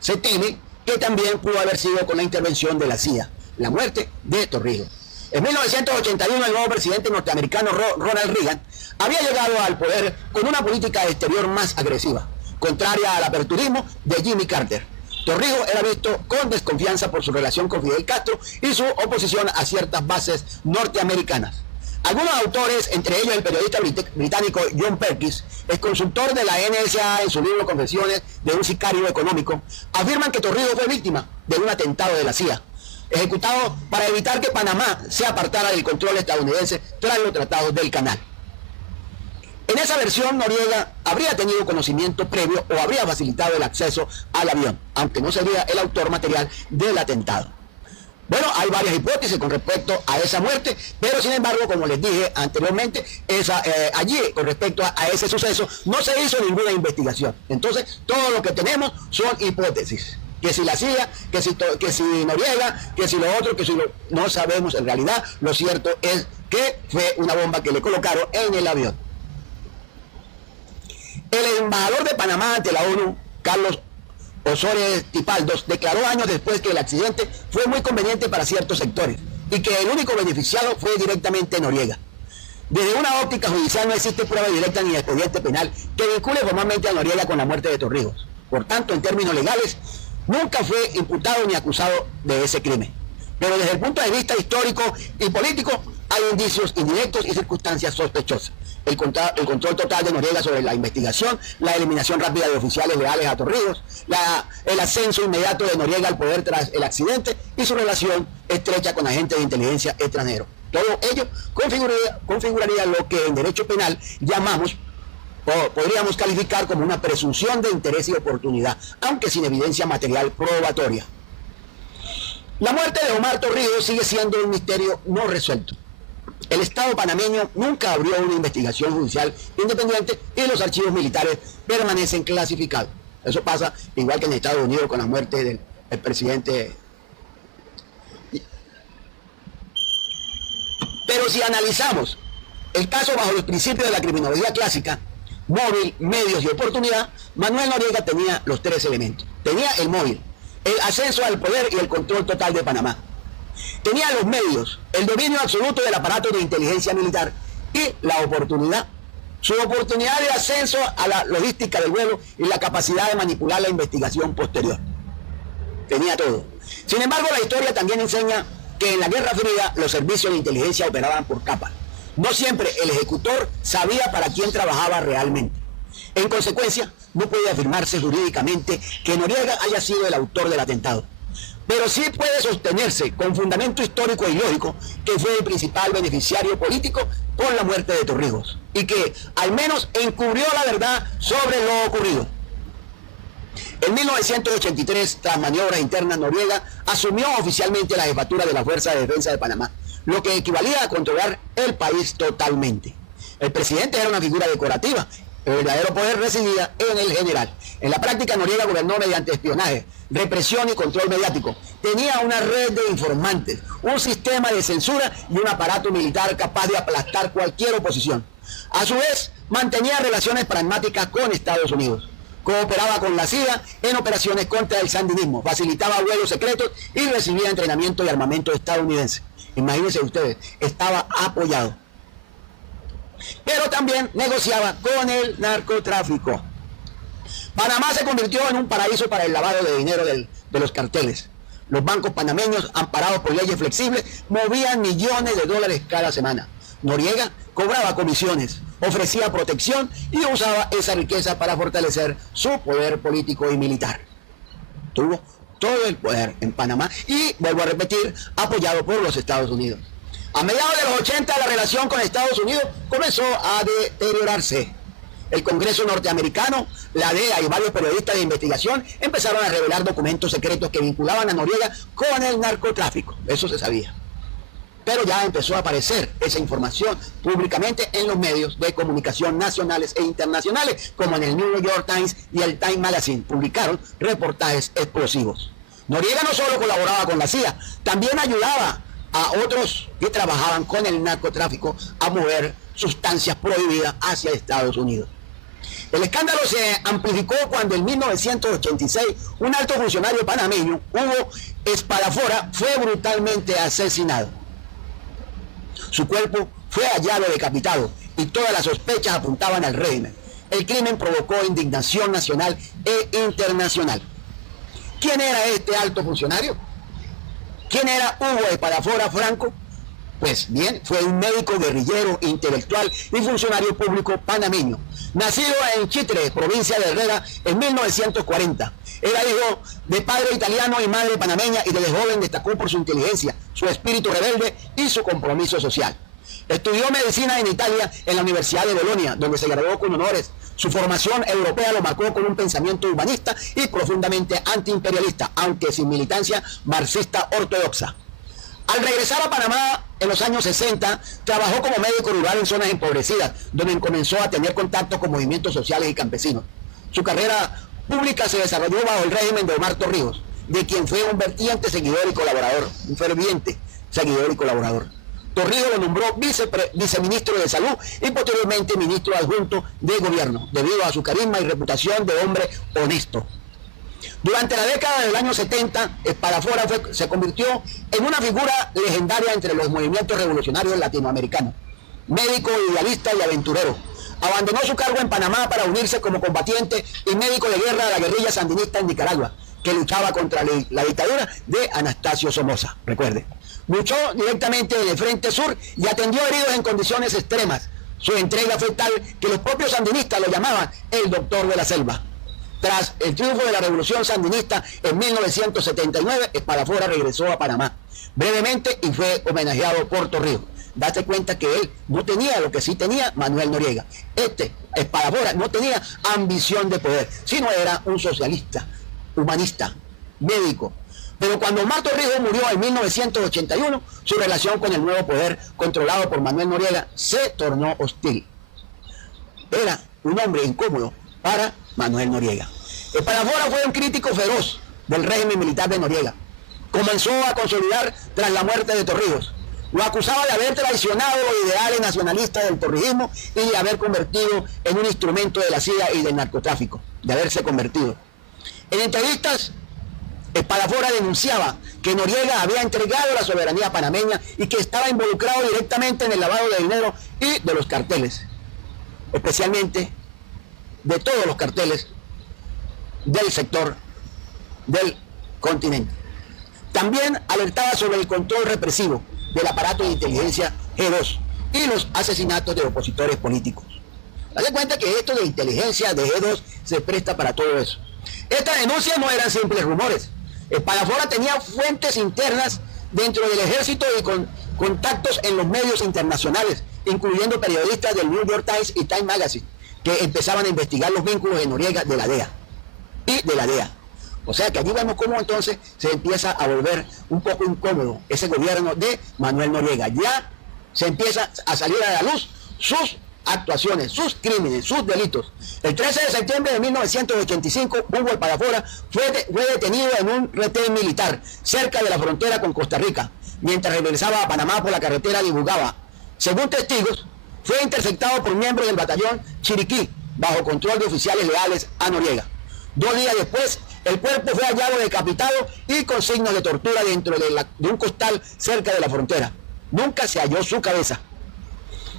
se teme que también pudo haber sido con la intervención de la CIA, la muerte de Torrijos. En 1981, el nuevo presidente norteamericano Ronald Reagan había llegado al poder con una política exterior más agresiva, contraria al aperturismo de Jimmy Carter. Torrijos era visto con desconfianza por su relación con Fidel Castro y su oposición a ciertas bases norteamericanas. Algunos autores, entre ellos el periodista británico John Perkins, el consultor de la NSA en su libro Confesiones de un sicario económico, afirman que Torrijos fue víctima de un atentado de la CIA, ejecutado para evitar que Panamá se apartara del control estadounidense tras los tratados del canal. En esa versión, Noriega habría tenido conocimiento previo o habría facilitado el acceso al avión, aunque no sería el autor material del atentado. Bueno, hay varias hipótesis con respecto a esa muerte, pero sin embargo, como les dije anteriormente, allí con respecto a ese suceso no se hizo ninguna investigación. Entonces, todo lo que tenemos son hipótesis. Que si la CIA, que si Noriega, que si lo otro, no sabemos en realidad. Lo cierto es que fue una bomba que le colocaron en el avión. El embajador de Panamá ante la ONU, Carlos Osores Tipaldos, declaró años después que el accidente fue muy conveniente para ciertos sectores y que el único beneficiado fue directamente Noriega. Desde una óptica judicial no existe prueba directa ni expediente penal que vincule formalmente a Noriega con la muerte de Torrijos. Por tanto, en términos legales, nunca fue imputado ni acusado de ese crimen. Pero desde el punto de vista histórico y político, hay indicios indirectos y circunstancias sospechosas. El control total de Noriega sobre la investigación, la eliminación rápida de oficiales leales a Torrijos, el ascenso inmediato de Noriega al poder tras el accidente y su relación estrecha con agentes de inteligencia extranjeros. Todo ello configuraría lo que en derecho penal llamamos o podríamos calificar como una presunción de interés y oportunidad, aunque sin evidencia material probatoria. La muerte de Omar Torrijos sigue siendo un misterio no resuelto. El Estado panameño nunca abrió una investigación judicial independiente y los archivos militares permanecen clasificados. Eso pasa igual que en Estados Unidos con la muerte del presidente. Pero si analizamos el caso bajo los principios de la criminología clásica, móvil, medios y oportunidad, Manuel Noriega tenía los tres elementos. Tenía el móvil, el ascenso al poder y el control total de Panamá. Tenía los medios, el dominio absoluto del aparato de inteligencia militar y la oportunidad. Su oportunidad de ascenso a la logística del vuelo y la capacidad de manipular la investigación posterior. Tenía todo. Sin embargo, la historia también enseña que en la Guerra Fría los servicios de inteligencia operaban por capas. No siempre el ejecutor sabía para quién trabajaba realmente. En consecuencia, no puede afirmarse jurídicamente que Noriega haya sido el autor del atentado. Pero sí puede sostenerse con fundamento histórico y lógico que fue el principal beneficiario político por la muerte de Torrijos y que al menos encubrió la verdad sobre lo ocurrido. En 1983, tras maniobras internas, Noriega asumió oficialmente la jefatura de la Fuerza de Defensa de Panamá, lo que equivalía a controlar el país totalmente. El presidente era una figura decorativa. El verdadero poder residía en el general. En la práctica, Noriega gobernó mediante espionaje, represión y control mediático. Tenía una red de informantes, un sistema de censura y un aparato militar capaz de aplastar cualquier oposición. A su vez, mantenía relaciones pragmáticas con Estados Unidos. Cooperaba con la CIA en operaciones contra el sandinismo, facilitaba vuelos secretos y recibía entrenamiento y armamento estadounidense. Imagínense ustedes, estaba apoyado. Pero también negociaba con el narcotráfico. Panamá se convirtió en un paraíso para el lavado de dinero de los carteles. Los bancos panameños, amparados por leyes flexibles, movían millones de dólares cada semana. Noriega cobraba comisiones, ofrecía protección y usaba esa riqueza para fortalecer su poder político y militar. Tuvo todo el poder en Panamá y, vuelvo a repetir, apoyado por los Estados Unidos. A mediados de los 80, la relación con Estados Unidos comenzó a deteriorarse. El Congreso norteamericano, la DEA y varios periodistas de investigación empezaron a revelar documentos secretos que vinculaban a Noriega con el narcotráfico. Eso se sabía. Pero ya empezó a aparecer esa información públicamente en los medios de comunicación nacionales e internacionales, como en el New York Times y el Time Magazine. Publicaron reportajes explosivos. Noriega no solo colaboraba con la CIA, también ayudaba a otros que trabajaban con el narcotráfico a mover sustancias prohibidas hacia Estados Unidos. El escándalo se amplificó cuando en 1986 un alto funcionario panameño, Hugo Espadafora, fue brutalmente asesinado. Su cuerpo fue hallado decapitado y todas las sospechas apuntaban al régimen. El crimen provocó indignación nacional e internacional. ¿Quién era este alto funcionario? ¿Quién era Hugo Espadafora Franco? Pues bien, fue un médico guerrillero, intelectual y funcionario público panameño. Nacido en Chitre, provincia de Herrera, en 1940. Era hijo de padre italiano y madre panameña y desde joven destacó por su inteligencia, su espíritu rebelde y su compromiso social. Estudió medicina en Italia en la Universidad de Bolonia, donde se graduó con honores. Su formación europea lo marcó con un pensamiento humanista y profundamente antiimperialista, aunque sin militancia marxista ortodoxa. Al regresar a Panamá en los años 60, trabajó como médico rural en zonas empobrecidas, donde comenzó a tener contacto con movimientos sociales y campesinos. Su carrera pública se desarrolló bajo el régimen de Omar Torrijos, de quien fue un vertiente seguidor y colaborador, un ferviente seguidor y colaborador. Torrijos lo nombró viceministro de Salud y posteriormente ministro adjunto de Gobierno, debido a su carisma y reputación de hombre honesto. Durante la década del año 70, Espadafora se convirtió en una figura legendaria entre los movimientos revolucionarios latinoamericanos. Médico, idealista y aventurero. Abandonó su cargo en Panamá para unirse como combatiente y médico de guerra a la guerrilla sandinista en Nicaragua, que luchaba contra la dictadura de Anastasio Somoza, recuerde. Luchó directamente en el Frente Sur y atendió heridos en condiciones extremas. Su entrega fue tal que los propios sandinistas lo llamaban el doctor de la selva. Tras el triunfo de la revolución sandinista en 1979, Espadafora regresó a Panamá brevemente y fue homenajeado por Torrijos. Date cuenta que él no tenía lo que sí tenía Manuel Noriega. Espadafora, no tenía ambición de poder, sino era un socialista, humanista, médico. Pero cuando Omar Torrijos murió en 1981, su relación con el nuevo poder controlado por Manuel Noriega se tornó hostil. Era un hombre incómodo para Manuel Noriega. Espadafora fue un crítico feroz del régimen militar de Noriega. Comenzó a consolidar tras la muerte de Torrijos. Lo acusaba de haber traicionado los ideales nacionalistas del torrijismo y de haber convertido en un instrumento de la CIA y del narcotráfico, de haberse convertido. En entrevistas, Espadafora denunciaba que Noriega había entregado la soberanía panameña y que estaba involucrado directamente en el lavado de dinero y de los carteles, especialmente de todos los carteles del sector del continente. También alertaba sobre el control represivo del aparato de inteligencia G2 y los asesinatos de opositores políticos. Date cuenta que esto de inteligencia de G2 se presta para todo eso. Estas denuncias no eran simples rumores. Espadafora tenía fuentes internas dentro del ejército y con contactos en los medios internacionales, incluyendo periodistas del New York Times y Time Magazine, que empezaban a investigar los vínculos de Noriega de la DEA y de la DEA. O sea que allí vemos cómo entonces se empieza a volver un poco incómodo ese gobierno de Manuel Noriega. Ya se empieza a salir a la luz sus actuaciones, sus crímenes, sus delitos. El 13 de septiembre de 1985, Hugo Espadafora fue detenido en un retén militar cerca de la frontera con Costa Rica, mientras regresaba a Panamá por la carretera de Bugaba. Según testigos, fue interceptado por miembros del batallón Chiriquí, bajo control de oficiales leales a Noriega. 2 días después, el cuerpo fue hallado decapitado y con signos de tortura dentro de un costal cerca de la frontera. Nunca se halló su cabeza.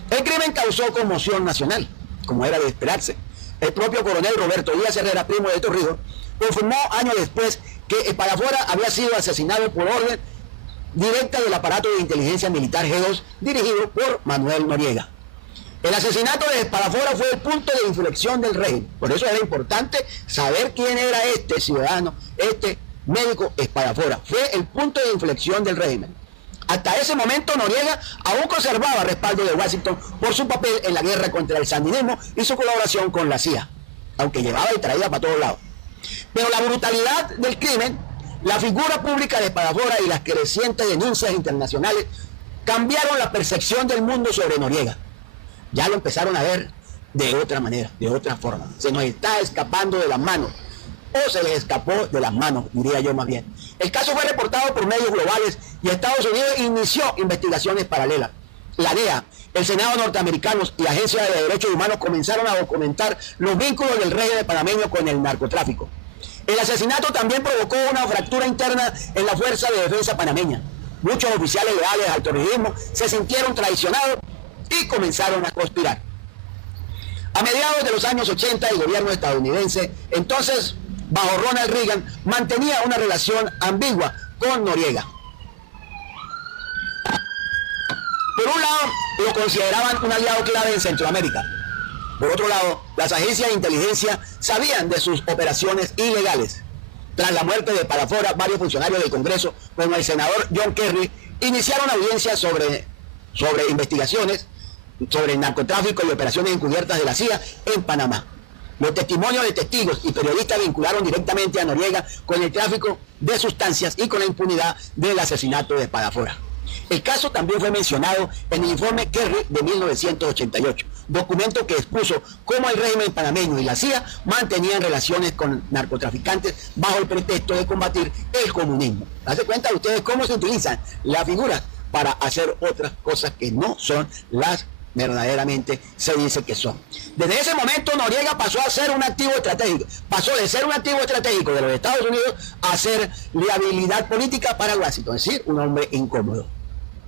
El crimen causó conmoción nacional, como era de esperarse. El propio coronel Roberto Díaz Herrera, primo de Torrijos, confirmó años después que Espadafora había sido asesinado por orden directa del aparato de inteligencia militar G2 dirigido por Manuel Noriega. El asesinato de Espadafora fue el punto de inflexión del régimen. Por eso era importante saber quién era este ciudadano, este médico Espadafora. Fue el punto de inflexión del régimen. Hasta ese momento Noriega aún conservaba respaldo de Washington por su papel en la guerra contra el sandinismo y su colaboración con la CIA, aunque llevaba y traía para todos lados. Pero la brutalidad del crimen, la figura pública de Espadafora y las crecientes denuncias internacionales cambiaron la percepción del mundo sobre Noriega. Ya lo empezaron a ver de otra manera, de otra forma. Se nos está escapando de las manos, o se les escapó de las manos, diría yo más bien. El caso fue reportado por medios globales y Estados Unidos inició investigaciones paralelas. La DEA, el Senado norteamericano y Agencia de Derechos Humanos comenzaron a documentar los vínculos del régimen panameño con el narcotráfico. El asesinato también provocó una fractura interna en la Fuerza de Defensa panameña. Muchos oficiales leales al torrijismo se sintieron traicionados y comenzaron a conspirar. A mediados de los años 80, el gobierno estadounidense, entonces bajo Ronald Reagan, mantenía una relación ambigua con Noriega. Por un lado, lo consideraban un aliado clave en Centroamérica. Por otro lado, las agencias de inteligencia sabían de sus operaciones ilegales. Tras la muerte de Espadafora, varios funcionarios del Congreso, como el senador John Kerry, iniciaron audiencias sobre investigaciones sobre el narcotráfico y operaciones encubiertas de la CIA en Panamá. Los testimonios de testigos y periodistas vincularon directamente a Noriega con el tráfico de sustancias y con la impunidad del asesinato de Espadafora. El caso también fue mencionado en el informe Kerry de 1988, documento que expuso cómo el régimen panameño y la CIA mantenían relaciones con narcotraficantes bajo el pretexto de combatir el comunismo. ¿Se cuenta ustedes cómo se utilizan las figuras para hacer otras cosas que no son las verdaderamente se dice que son. Desde ese momento Noriega pasó a ser un activo estratégico, pasó de ser un activo estratégico de los Estados Unidos a ser viabilidad política para Washington, es decir, un hombre incómodo.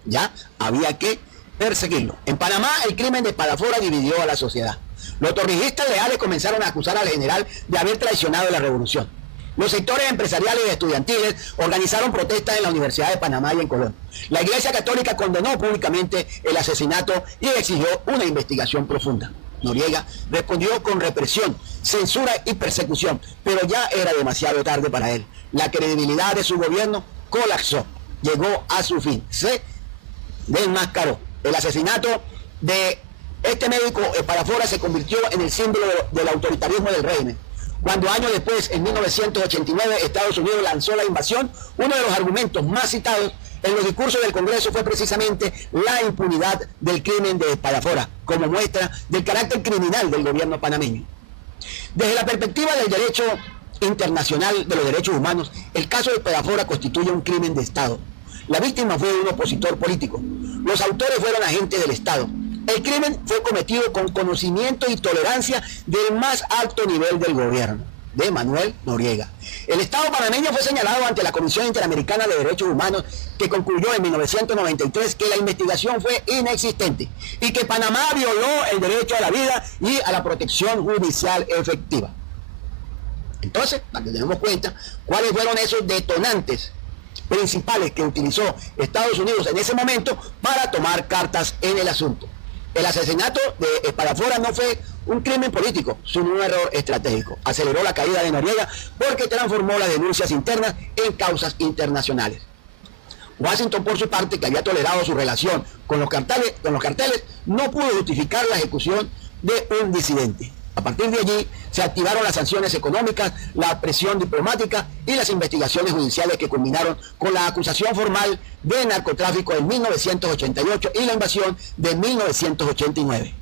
Ya había que perseguirlo. En Panamá el crimen de Espadafora dividió a la sociedad. Los torrijistas leales comenzaron a acusar al general de haber traicionado la revolución. Los sectores empresariales y estudiantiles organizaron protestas en la Universidad de Panamá y en Colón. La Iglesia Católica condenó públicamente el asesinato y exigió una investigación profunda. Noriega respondió con represión, censura y persecución, pero ya era demasiado tarde para él. La credibilidad de su gobierno colapsó, llegó a su fin, se desmascaró. El asesinato de este médico Espadafora se convirtió en el símbolo del autoritarismo del régimen. Cuando años después, en 1989, Estados Unidos lanzó la invasión, uno de los argumentos más citados en los discursos del Congreso fue precisamente la impunidad del crimen de Espadafora, como muestra del carácter criminal del gobierno panameño. Desde la perspectiva del derecho internacional de los derechos humanos, el caso de Espadafora constituye un crimen de Estado. La víctima fue un opositor político. Los autores fueron agentes del Estado. El crimen fue cometido con conocimiento y tolerancia del más alto nivel del gobierno, de Manuel Noriega. El Estado panameño fue señalado ante la Comisión Interamericana de Derechos Humanos, que concluyó en 1993 que la investigación fue inexistente y que Panamá violó el derecho a la vida y a la protección judicial efectiva. Entonces, para que tengamos cuenta, ¿cuáles fueron esos detonantes principales que utilizó Estados Unidos en ese momento para tomar cartas en el asunto? El asesinato de Espadafora no fue un crimen político, sino un error estratégico. Aceleró la caída de Noriega porque transformó las denuncias internas en causas internacionales. Washington, por su parte, que había tolerado su relación con los carteles, no pudo justificar la ejecución de un disidente. A partir de allí se activaron las sanciones económicas, la presión diplomática y las investigaciones judiciales que culminaron con la acusación formal de narcotráfico en 1988 y la invasión de 1989.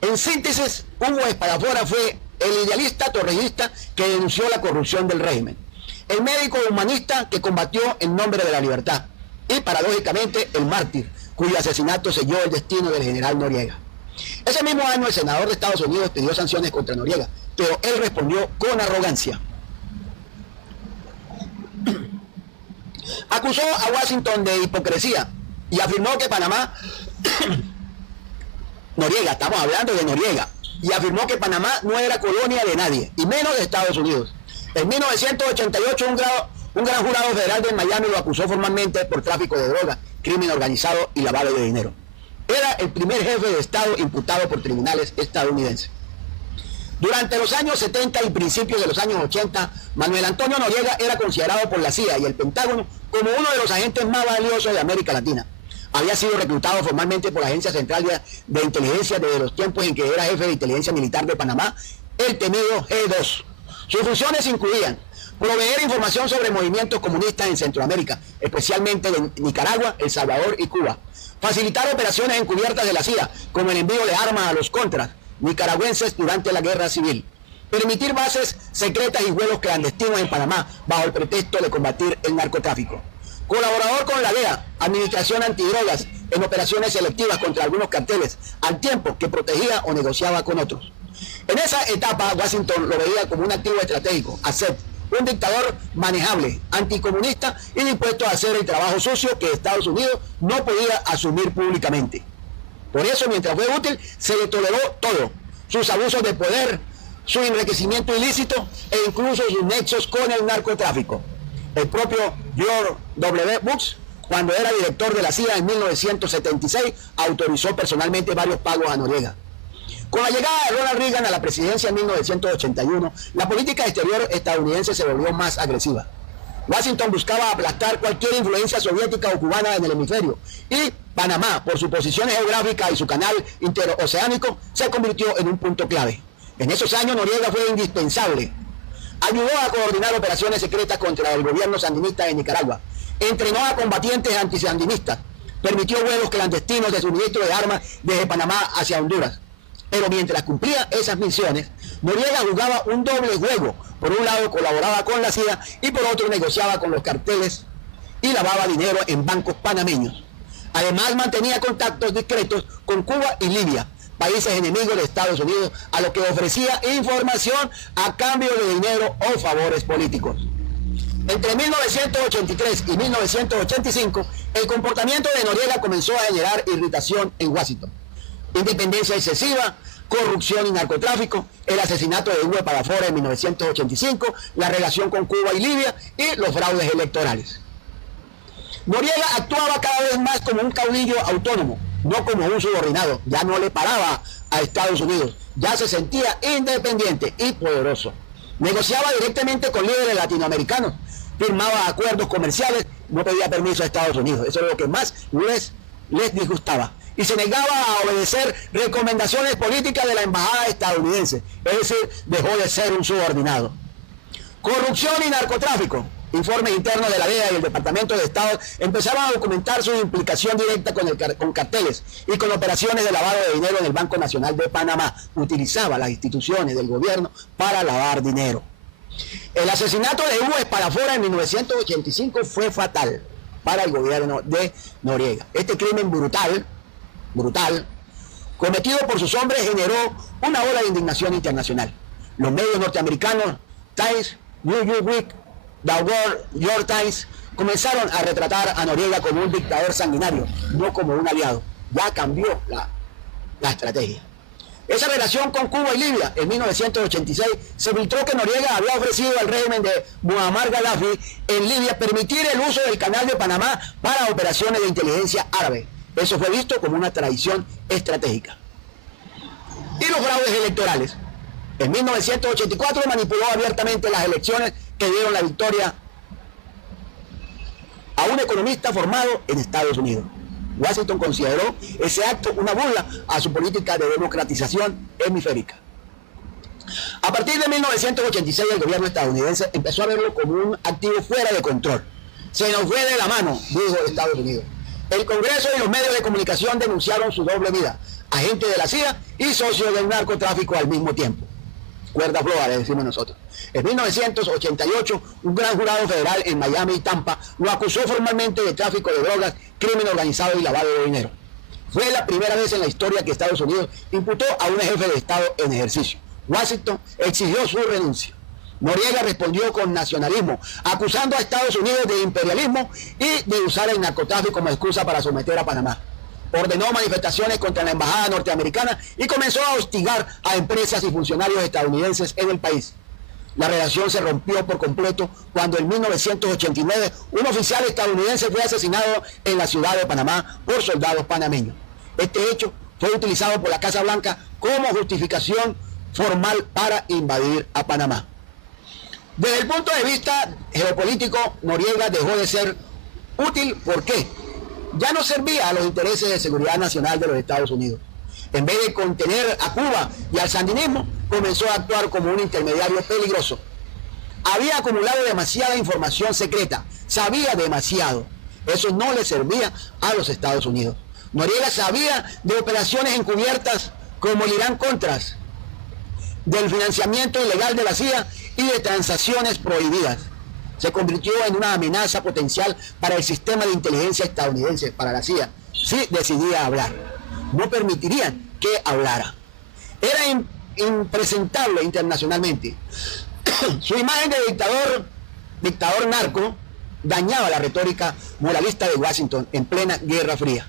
En síntesis, Hugo Espadafora fue el idealista torrijista que denunció la corrupción del régimen, el médico humanista que combatió en nombre de la libertad y, paradójicamente, el mártir cuyo asesinato selló el destino del general Noriega. Ese mismo año el senador de Estados Unidos pidió sanciones contra Noriega, pero él respondió con arrogancia. Acusó a Washington de hipocresía y afirmó que Panamá, Noriega, estamos hablando de Noriega, y afirmó que Panamá no era colonia de nadie, y menos de Estados Unidos. En 1988 un gran jurado federal de Miami lo acusó formalmente por tráfico de drogas, crimen organizado y lavado de dinero. Era el primer jefe de Estado imputado por tribunales estadounidenses. Durante los años 70 y principios de los años 80, Manuel Antonio Noriega era considerado por la CIA y el Pentágono como uno de los agentes más valiosos de América Latina. Había sido reclutado formalmente por la Agencia Central de Inteligencia desde los tiempos en que era jefe de inteligencia militar de Panamá, el temido G2. Sus funciones incluían proveer información sobre movimientos comunistas en Centroamérica, especialmente en Nicaragua, El Salvador y Cuba. Facilitar operaciones encubiertas de la CIA, como el envío de armas a los contras nicaragüenses durante la guerra civil. Permitir bases secretas y vuelos clandestinos en Panamá bajo el pretexto de combatir el narcotráfico. Colaborador con la DEA, Administración Antidrogas, en operaciones selectivas contra algunos carteles, al tiempo que protegía o negociaba con otros. En esa etapa, Washington lo veía como un activo estratégico, asset, un dictador manejable, anticomunista y dispuesto a hacer el trabajo sucio que Estados Unidos no podía asumir públicamente. Por eso, mientras fue útil, se le toleró todo: sus abusos de poder, su enriquecimiento ilícito e incluso sus nexos con el narcotráfico. El propio George W. Bush, cuando era director de la CIA en 1976, autorizó personalmente varios pagos a Noriega. Con la llegada de Ronald Reagan a la presidencia en 1981, la política exterior estadounidense se volvió más agresiva. Washington buscaba aplastar cualquier influencia soviética o cubana en el hemisferio, y Panamá, por su posición geográfica y su canal interoceánico, se convirtió en un punto clave. En esos años Noriega fue indispensable. Ayudó a coordinar operaciones secretas contra el gobierno sandinista de Nicaragua, entrenó a combatientes antisandinistas, permitió vuelos clandestinos de suministro de armas desde Panamá hacia Honduras. Pero mientras cumplía esas misiones, Noriega jugaba un doble juego. Por un lado colaboraba con la CIA y por otro negociaba con los carteles y lavaba dinero en bancos panameños. Además, mantenía contactos discretos con Cuba y Libia, países enemigos de Estados Unidos, a los que ofrecía información a cambio de dinero o favores políticos. Entre 1983 y 1985, el comportamiento de Noriega comenzó a generar irritación en Washington. Independencia excesiva, corrupción y narcotráfico, el asesinato de Hugo Parafora en 1985, la relación con Cuba y Libia y los fraudes electorales. Noriega actuaba cada vez más como un caudillo autónomo, no como un subordinado. Ya no le paraba a Estados Unidos, ya se sentía independiente y poderoso. Negociaba directamente con líderes latinoamericanos, firmaba acuerdos comerciales, no pedía permiso a Estados Unidos. Eso es lo que más les disgustaba. Y se negaba a obedecer recomendaciones políticas de la embajada estadounidense, es decir, dejó de ser un subordinado. Corrupción y narcotráfico. Informes internos de la DEA y el Departamento de Estado empezaron a documentar su implicación directa con carteles y con operaciones de lavado de dinero en el Banco Nacional de Panamá. Utilizaba las instituciones del gobierno para lavar dinero. El asesinato de Hugo Parafora en 1985 fue fatal para el gobierno de Noriega. Este crimen brutal, cometido por sus hombres, generó una ola de indignación internacional. Los medios norteamericanos, Times, New York Week, The York Times, comenzaron a retratar a Noriega como un dictador sanguinario, no como un aliado. Ya cambió la estrategia. Esa relación con Cuba y Libia, en 1986, se filtró que Noriega había ofrecido al régimen de Muammar Gaddafi en Libia permitir el uso del canal de Panamá para operaciones de inteligencia árabe. Eso fue visto como una traición estratégica. Y los fraudes electorales. En 1984 manipuló abiertamente las elecciones que dieron la victoria a un economista formado en Estados Unidos. Washington consideró ese acto una burla a su política de democratización hemisférica. A partir de 1986, el gobierno estadounidense empezó a verlo como un activo fuera de control. Se nos fue de la mano, dijo Estados Unidos. El Congreso y los medios de comunicación denunciaron su doble vida, agente de la CIA y socio del narcotráfico al mismo tiempo. Cuerda floja, le decimos nosotros. En 1988, un gran jurado federal en Miami y Tampa lo acusó formalmente de tráfico de drogas, crimen organizado y lavado de dinero. Fue la primera vez en la historia que Estados Unidos imputó a un jefe de Estado en ejercicio. Washington exigió su renuncia. Noriega respondió con nacionalismo, acusando a Estados Unidos de imperialismo y de usar el narcotráfico como excusa para someter a Panamá. Ordenó manifestaciones contra la embajada norteamericana y comenzó a hostigar a empresas y funcionarios estadounidenses en el país. La relación se rompió por completo cuando en 1989 un oficial estadounidense fue asesinado en la ciudad de Panamá por soldados panameños. Este hecho fue utilizado por la Casa Blanca como justificación formal para invadir a Panamá. Desde el punto de vista geopolítico, Noriega dejó de ser útil. ¿Por qué? Ya no servía a los intereses de seguridad nacional de los Estados Unidos. En vez de contener a Cuba y al sandinismo, comenzó a actuar como un intermediario peligroso. Había acumulado demasiada información secreta, sabía demasiado. Eso no le servía a los Estados Unidos. Noriega sabía de operaciones encubiertas como el Irán-Contras, del financiamiento ilegal de la CIA y de transacciones prohibidas. Se convirtió en una amenaza potencial para el sistema de inteligencia estadounidense, para la CIA, si decidía hablar. No permitirían que hablara. Era impresentable internacionalmente. Su imagen de dictador narco, dañaba la retórica moralista de Washington en plena Guerra Fría.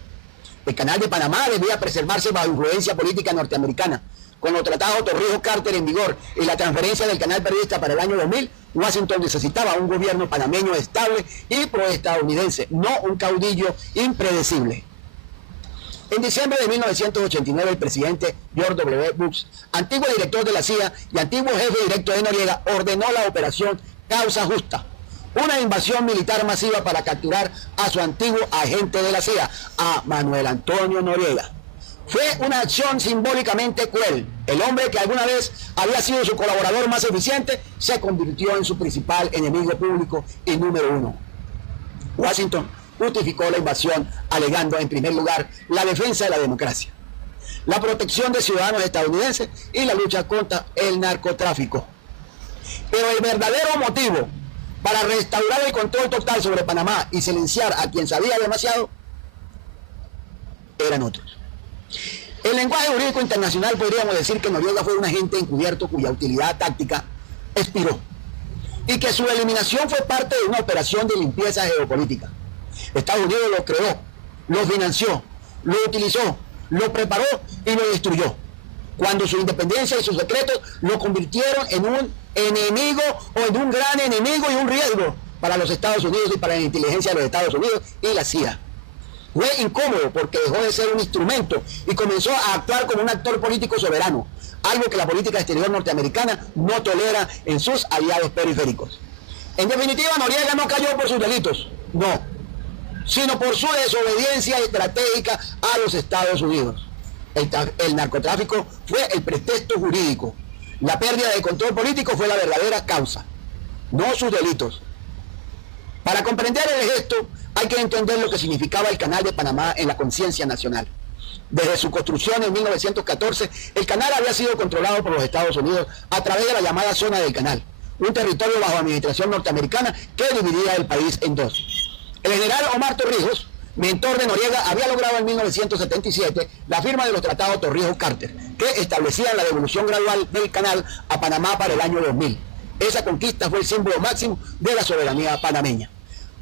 El canal de Panamá debía preservarse bajo influencia política norteamericana. Con los tratados Torrijos-Carter en vigor y la transferencia del canal periodista para el año 2000, Washington necesitaba un gobierno panameño estable y proestadounidense, no un caudillo impredecible. En diciembre de 1989, el presidente George W. Bush, antiguo director de la CIA y antiguo jefe directo de Noriega, ordenó la operación Causa Justa, una invasión militar masiva para capturar a su antiguo agente de la CIA, a Manuel Antonio Noriega. Fue una acción simbólicamente cruel. El hombre que alguna vez había sido su colaborador más eficiente se convirtió en su principal enemigo público y número uno. Washington justificó la invasión alegando en primer lugar la defensa de la democracia, la protección de ciudadanos estadounidenses y la lucha contra el narcotráfico. Pero el verdadero motivo para restaurar el control total sobre Panamá y silenciar a quien sabía demasiado eran otros. En lenguaje jurídico internacional podríamos decir que Noriega fue un agente encubierto cuya utilidad táctica expiró y que su eliminación fue parte de una operación de limpieza geopolítica. Estados Unidos lo creó, lo financió, lo utilizó, lo preparó y lo destruyó, cuando su independencia y sus secretos lo convirtieron en un enemigo o en un gran enemigo y un riesgo para los Estados Unidos y para la inteligencia de los Estados Unidos y la CIA. Fue incómodo porque dejó de ser un instrumento y comenzó a actuar como un actor político soberano, algo que la política exterior norteamericana no tolera en sus aliados periféricos. En definitiva, Noriega no cayó por sus delitos, no, sino por su desobediencia estratégica a los Estados Unidos. El narcotráfico fue el pretexto jurídico. La pérdida de control político fue la verdadera causa, no sus delitos. Para comprender el gesto, hay que entender lo que significaba el Canal de Panamá en la conciencia nacional. Desde su construcción en 1914, el canal había sido controlado por los Estados Unidos a través de la llamada Zona del Canal, un territorio bajo administración norteamericana que dividía el país en dos. El general Omar Torrijos, mentor de Noriega, había logrado en 1977 la firma de los tratados Torrijos-Carter, que establecían la devolución gradual del canal a Panamá para el año 2000. Esa conquista fue el símbolo máximo de la soberanía panameña.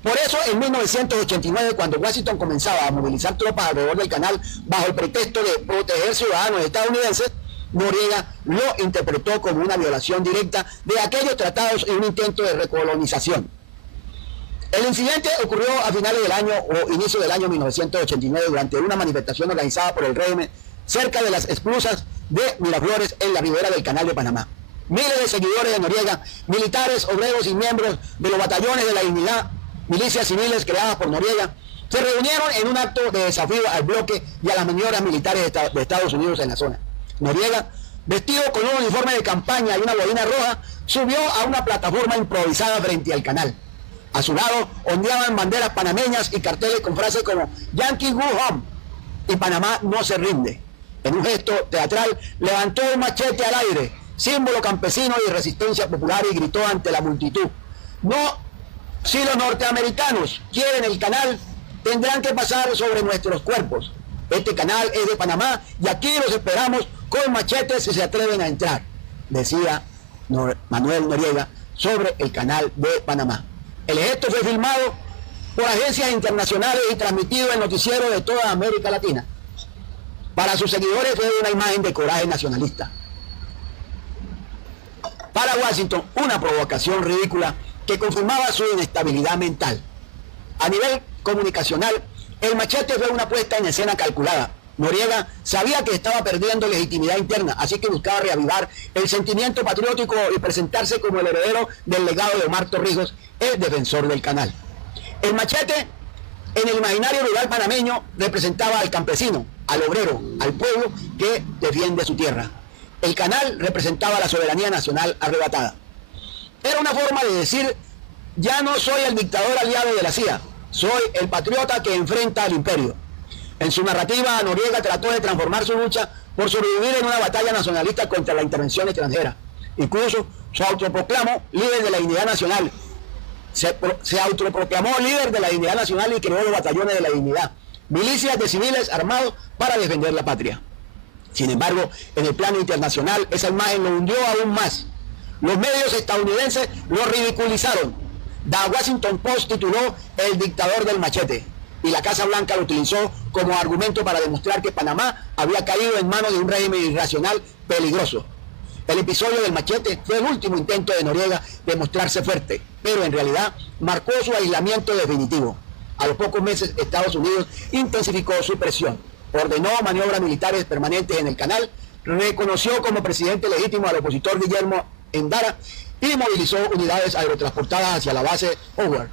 Por eso, en 1989, cuando Washington comenzaba a movilizar tropas alrededor del canal bajo el pretexto de proteger ciudadanos estadounidenses, Noriega lo interpretó como una violación directa de aquellos tratados y un intento de recolonización. El incidente ocurrió a finales del año o inicio del año 1989 durante una manifestación organizada por el régimen cerca de las esclusas de Miraflores en la ribera del Canal de Panamá. Miles de seguidores de Noriega, militares, obreros y miembros de los batallones de la dignidad, milicias civiles creadas por Noriega, se reunieron en un acto de desafío al bloque y a las maniobras militares de Estados Unidos en la zona. Noriega, vestido con un uniforme de campaña y una boina roja, subió a una plataforma improvisada frente al canal. A su lado ondeaban banderas panameñas y carteles con frases como "Yankee go home" y "Panamá no se rinde". En un gesto teatral levantó un machete al aire, símbolo campesino y resistencia popular, y gritó ante la multitud: "No, si los norteamericanos quieren el canal, tendrán que pasar sobre nuestros cuerpos. Este canal es de Panamá y aquí los esperamos con machetes si se atreven a entrar", decía Manuel Noriega sobre el canal de Panamá. El gesto fue filmado por agencias internacionales y transmitido en noticieros de toda América Latina. Para sus seguidores fue una imagen de coraje nacionalista. Para Washington, una provocación ridícula que confirmaba su inestabilidad mental. A nivel comunicacional, el machete fue una puesta en escena calculada. Noriega sabía que estaba perdiendo legitimidad interna, así que buscaba reavivar el sentimiento patriótico y presentarse como el heredero del legado de Omar Torrijos, el defensor del canal. El machete, en el imaginario rural panameño, representaba al campesino, al obrero, al pueblo que defiende su tierra. El canal representaba la soberanía nacional arrebatada. Era una forma de decir: ya no soy el dictador aliado de la CIA, soy el patriota que enfrenta al imperio. En su narrativa, Noriega trató de transformar su lucha por sobrevivir en una batalla nacionalista contra la intervención extranjera. Incluso se autoproclamó líder de la dignidad nacional. Se autoproclamó líder de la dignidad nacional y creó los batallones de la dignidad, milicias de civiles armados para defender la patria. Sin embargo, en el plano internacional, esa imagen lo hundió aún más. Los medios estadounidenses lo ridiculizaron. The Washington Post tituló "El dictador del machete", y la Casa Blanca lo utilizó como argumento para demostrar que Panamá había caído en manos de un régimen irracional peligroso. El episodio del machete fue el último intento de Noriega de mostrarse fuerte, pero en realidad marcó su aislamiento definitivo. A los pocos meses, Estados Unidos intensificó su presión, ordenó maniobras militares permanentes en el canal, reconoció como presidente legítimo al opositor Guillermo Endara y movilizó unidades aerotransportadas hacia la base Howard.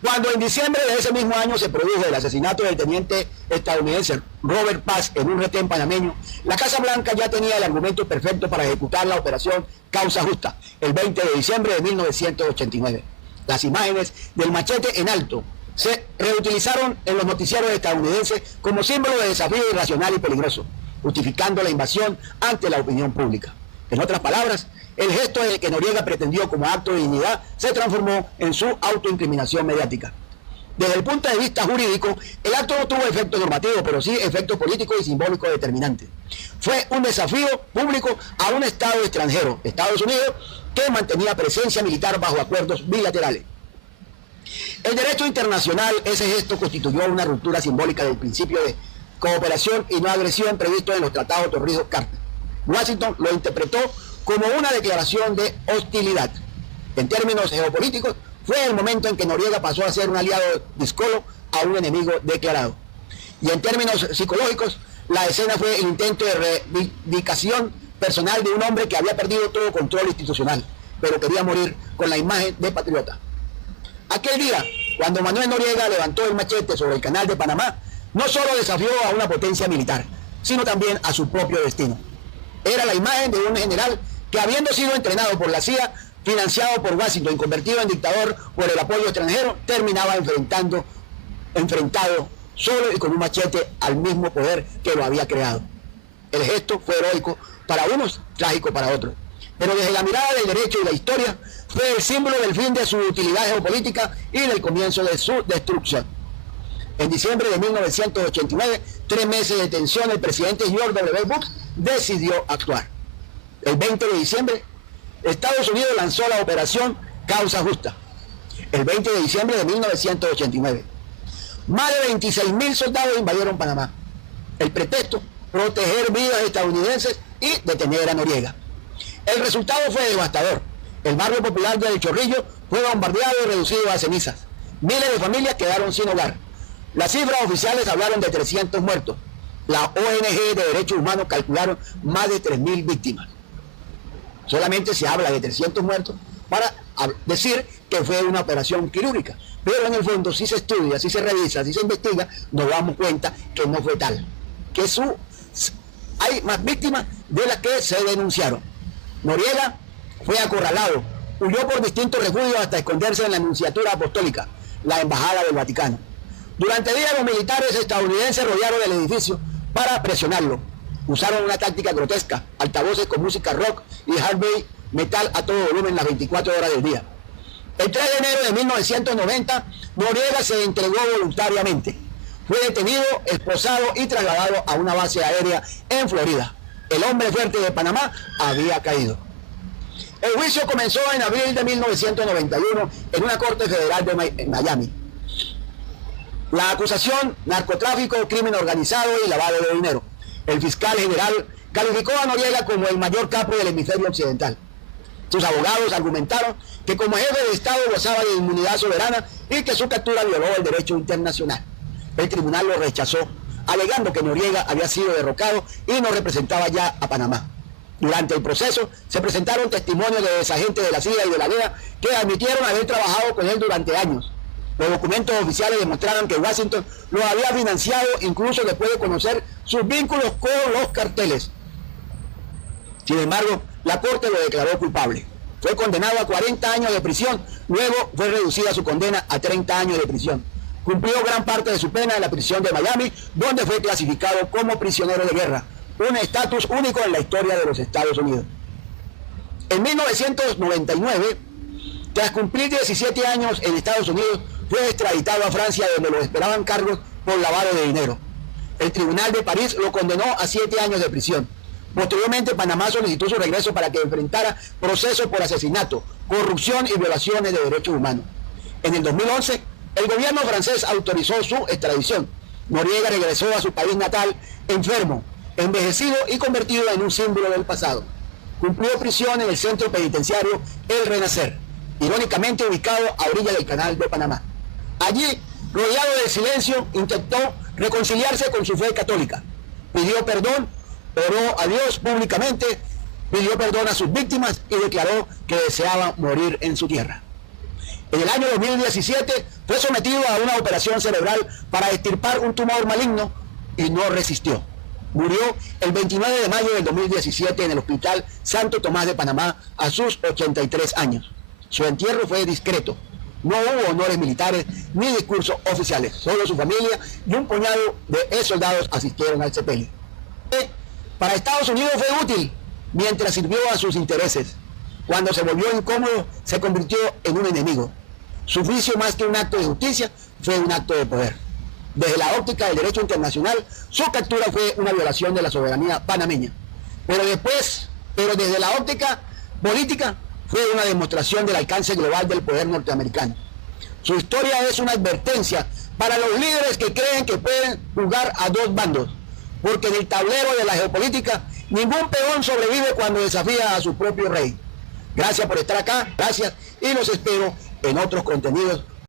Cuando en diciembre de ese mismo año se produjo el asesinato del teniente estadounidense Robert Paz en un retén panameño, la Casa Blanca ya tenía el argumento perfecto para ejecutar la operación Causa Justa, el 20 de diciembre de 1989. Las imágenes del machete en alto se reutilizaron en los noticieros estadounidenses como símbolo de desafío irracional y peligroso, justificando la invasión ante la opinión pública. En otras palabras, el gesto que Noriega pretendió como acto de dignidad se transformó en su autoincriminación mediática. Desde el punto de vista jurídico, el acto no tuvo efecto normativo, pero sí efecto político y simbólico determinante. Fue un desafío público a un Estado extranjero, Estados Unidos, que mantenía presencia militar bajo acuerdos bilaterales. El derecho internacional, ese gesto constituyó una ruptura simbólica del principio de cooperación y no agresión previsto en los tratados Torrijos-Carter. Washington lo interpretó como una declaración de hostilidad. En términos geopolíticos, fue el momento en que Noriega pasó a ser un aliado discolo a un enemigo declarado. Y en términos psicológicos, la escena fue el intento de reivindicación personal de un hombre que había perdido todo control institucional, pero quería morir con la imagen de patriota. Aquel día, cuando Manuel Noriega levantó el machete sobre el canal de Panamá, no solo desafió a una potencia militar, sino también a su propio destino. Era la imagen de un general que, habiendo sido entrenado por la CIA, financiado por Washington y convertido en dictador por el apoyo extranjero, terminaba enfrentado solo y con un machete al mismo poder que lo había creado. El gesto fue heroico para unos, trágico para otros. Pero desde la mirada del derecho y la historia, fue el símbolo del fin de su utilidad geopolítica y del comienzo de su destrucción. En diciembre de 1989, 3 meses de tensión, el presidente George W. Bush decidió actuar. El 20 de diciembre, Estados Unidos lanzó la operación Causa Justa. El 20 de diciembre de 1989. Más de 26.000 soldados invadieron Panamá. El pretexto, proteger vidas estadounidenses y detener a Noriega. El resultado fue devastador. El barrio popular del Chorrillo fue bombardeado y reducido a cenizas. Miles de familias quedaron sin hogar. Las cifras oficiales hablaron de 300 muertos. La ONG de Derechos Humanos calcularon más de 3.000 víctimas. Solamente se habla de 300 muertos para decir que fue una operación quirúrgica. Pero en el fondo, si se estudia, si se revisa, si se investiga, nos damos cuenta que no fue tal. Que hay más víctimas de las que se denunciaron. Noriega fue acorralado, huyó por distintos refugios hasta esconderse en la Nunciatura Apostólica, la Embajada del Vaticano. Durante días los militares estadounidenses rodearon el edificio para presionarlo. Usaron una táctica grotesca, altavoces con música rock y hard metal a todo volumen las 24 horas del día. El 3 de enero de 1990, Noriega se entregó voluntariamente. Fue detenido, esposado y trasladado a una base aérea en Florida. El hombre fuerte de Panamá había caído. El juicio comenzó en abril de 1991 en una corte federal de Miami. La acusación: narcotráfico, crimen organizado y lavado de dinero. El fiscal general calificó a Noriega como el mayor capo del hemisferio occidental. Sus abogados argumentaron que como jefe de Estado gozaba de inmunidad soberana y que su captura violó el derecho internacional. El tribunal lo rechazó, alegando que Noriega había sido derrocado y no representaba ya a Panamá. Durante el proceso se presentaron testimonios de exagentes de la CIA y de la DEA que admitieron haber trabajado con él durante años. Los documentos oficiales demostraron que Washington lo había financiado incluso después de conocer sus vínculos con los carteles. Sin embargo, la Corte lo declaró culpable. Fue condenado a 40 años de prisión, luego fue reducida su condena a 30 años de prisión. Cumplió gran parte de su pena en la prisión de Miami, donde fue clasificado como prisionero de guerra, un estatus único en la historia de los Estados Unidos. En 1999, tras cumplir 17 años en Estados Unidos, fue extraditado a Francia, donde lo esperaban cargos por lavado de dinero. El Tribunal de París lo condenó a 7 años de prisión. Posteriormente, Panamá solicitó su regreso para que enfrentara procesos por asesinato, corrupción y violaciones de derechos humanos. En el 2011, el gobierno francés autorizó su extradición. Noriega regresó a su país natal enfermo, envejecido y convertido en un símbolo del pasado. Cumplió prisión en el centro penitenciario El Renacer, irónicamente ubicado a orillas del Canal de Panamá. Allí, rodeado del silencio, intentó reconciliarse con su fe católica. Pidió perdón, oró a Dios públicamente, pidió perdón a sus víctimas y declaró que deseaba morir en su tierra. En el año 2017 fue sometido a una operación cerebral para extirpar un tumor maligno y no resistió. Murió el 29 de mayo del 2017 en el Hospital Santo Tomás de Panamá a sus 83 años. Su entierro fue discreto. No hubo honores militares ni discursos oficiales. Solo su familia y un puñado de soldados asistieron al sepelio. Para Estados Unidos fue útil mientras sirvió a sus intereses. Cuando se volvió incómodo, se convirtió en un enemigo. Su juicio, más que un acto de justicia, fue un acto de poder. Desde la óptica del derecho internacional, su captura fue una violación de la soberanía panameña. Pero desde la óptica política, fue una demostración del alcance global del poder norteamericano. Su historia es una advertencia para los líderes que creen que pueden jugar a dos bandos, porque en el tablero de la geopolítica ningún peón sobrevive cuando desafía a su propio rey. Gracias por estar acá, gracias, y los espero en otros contenidos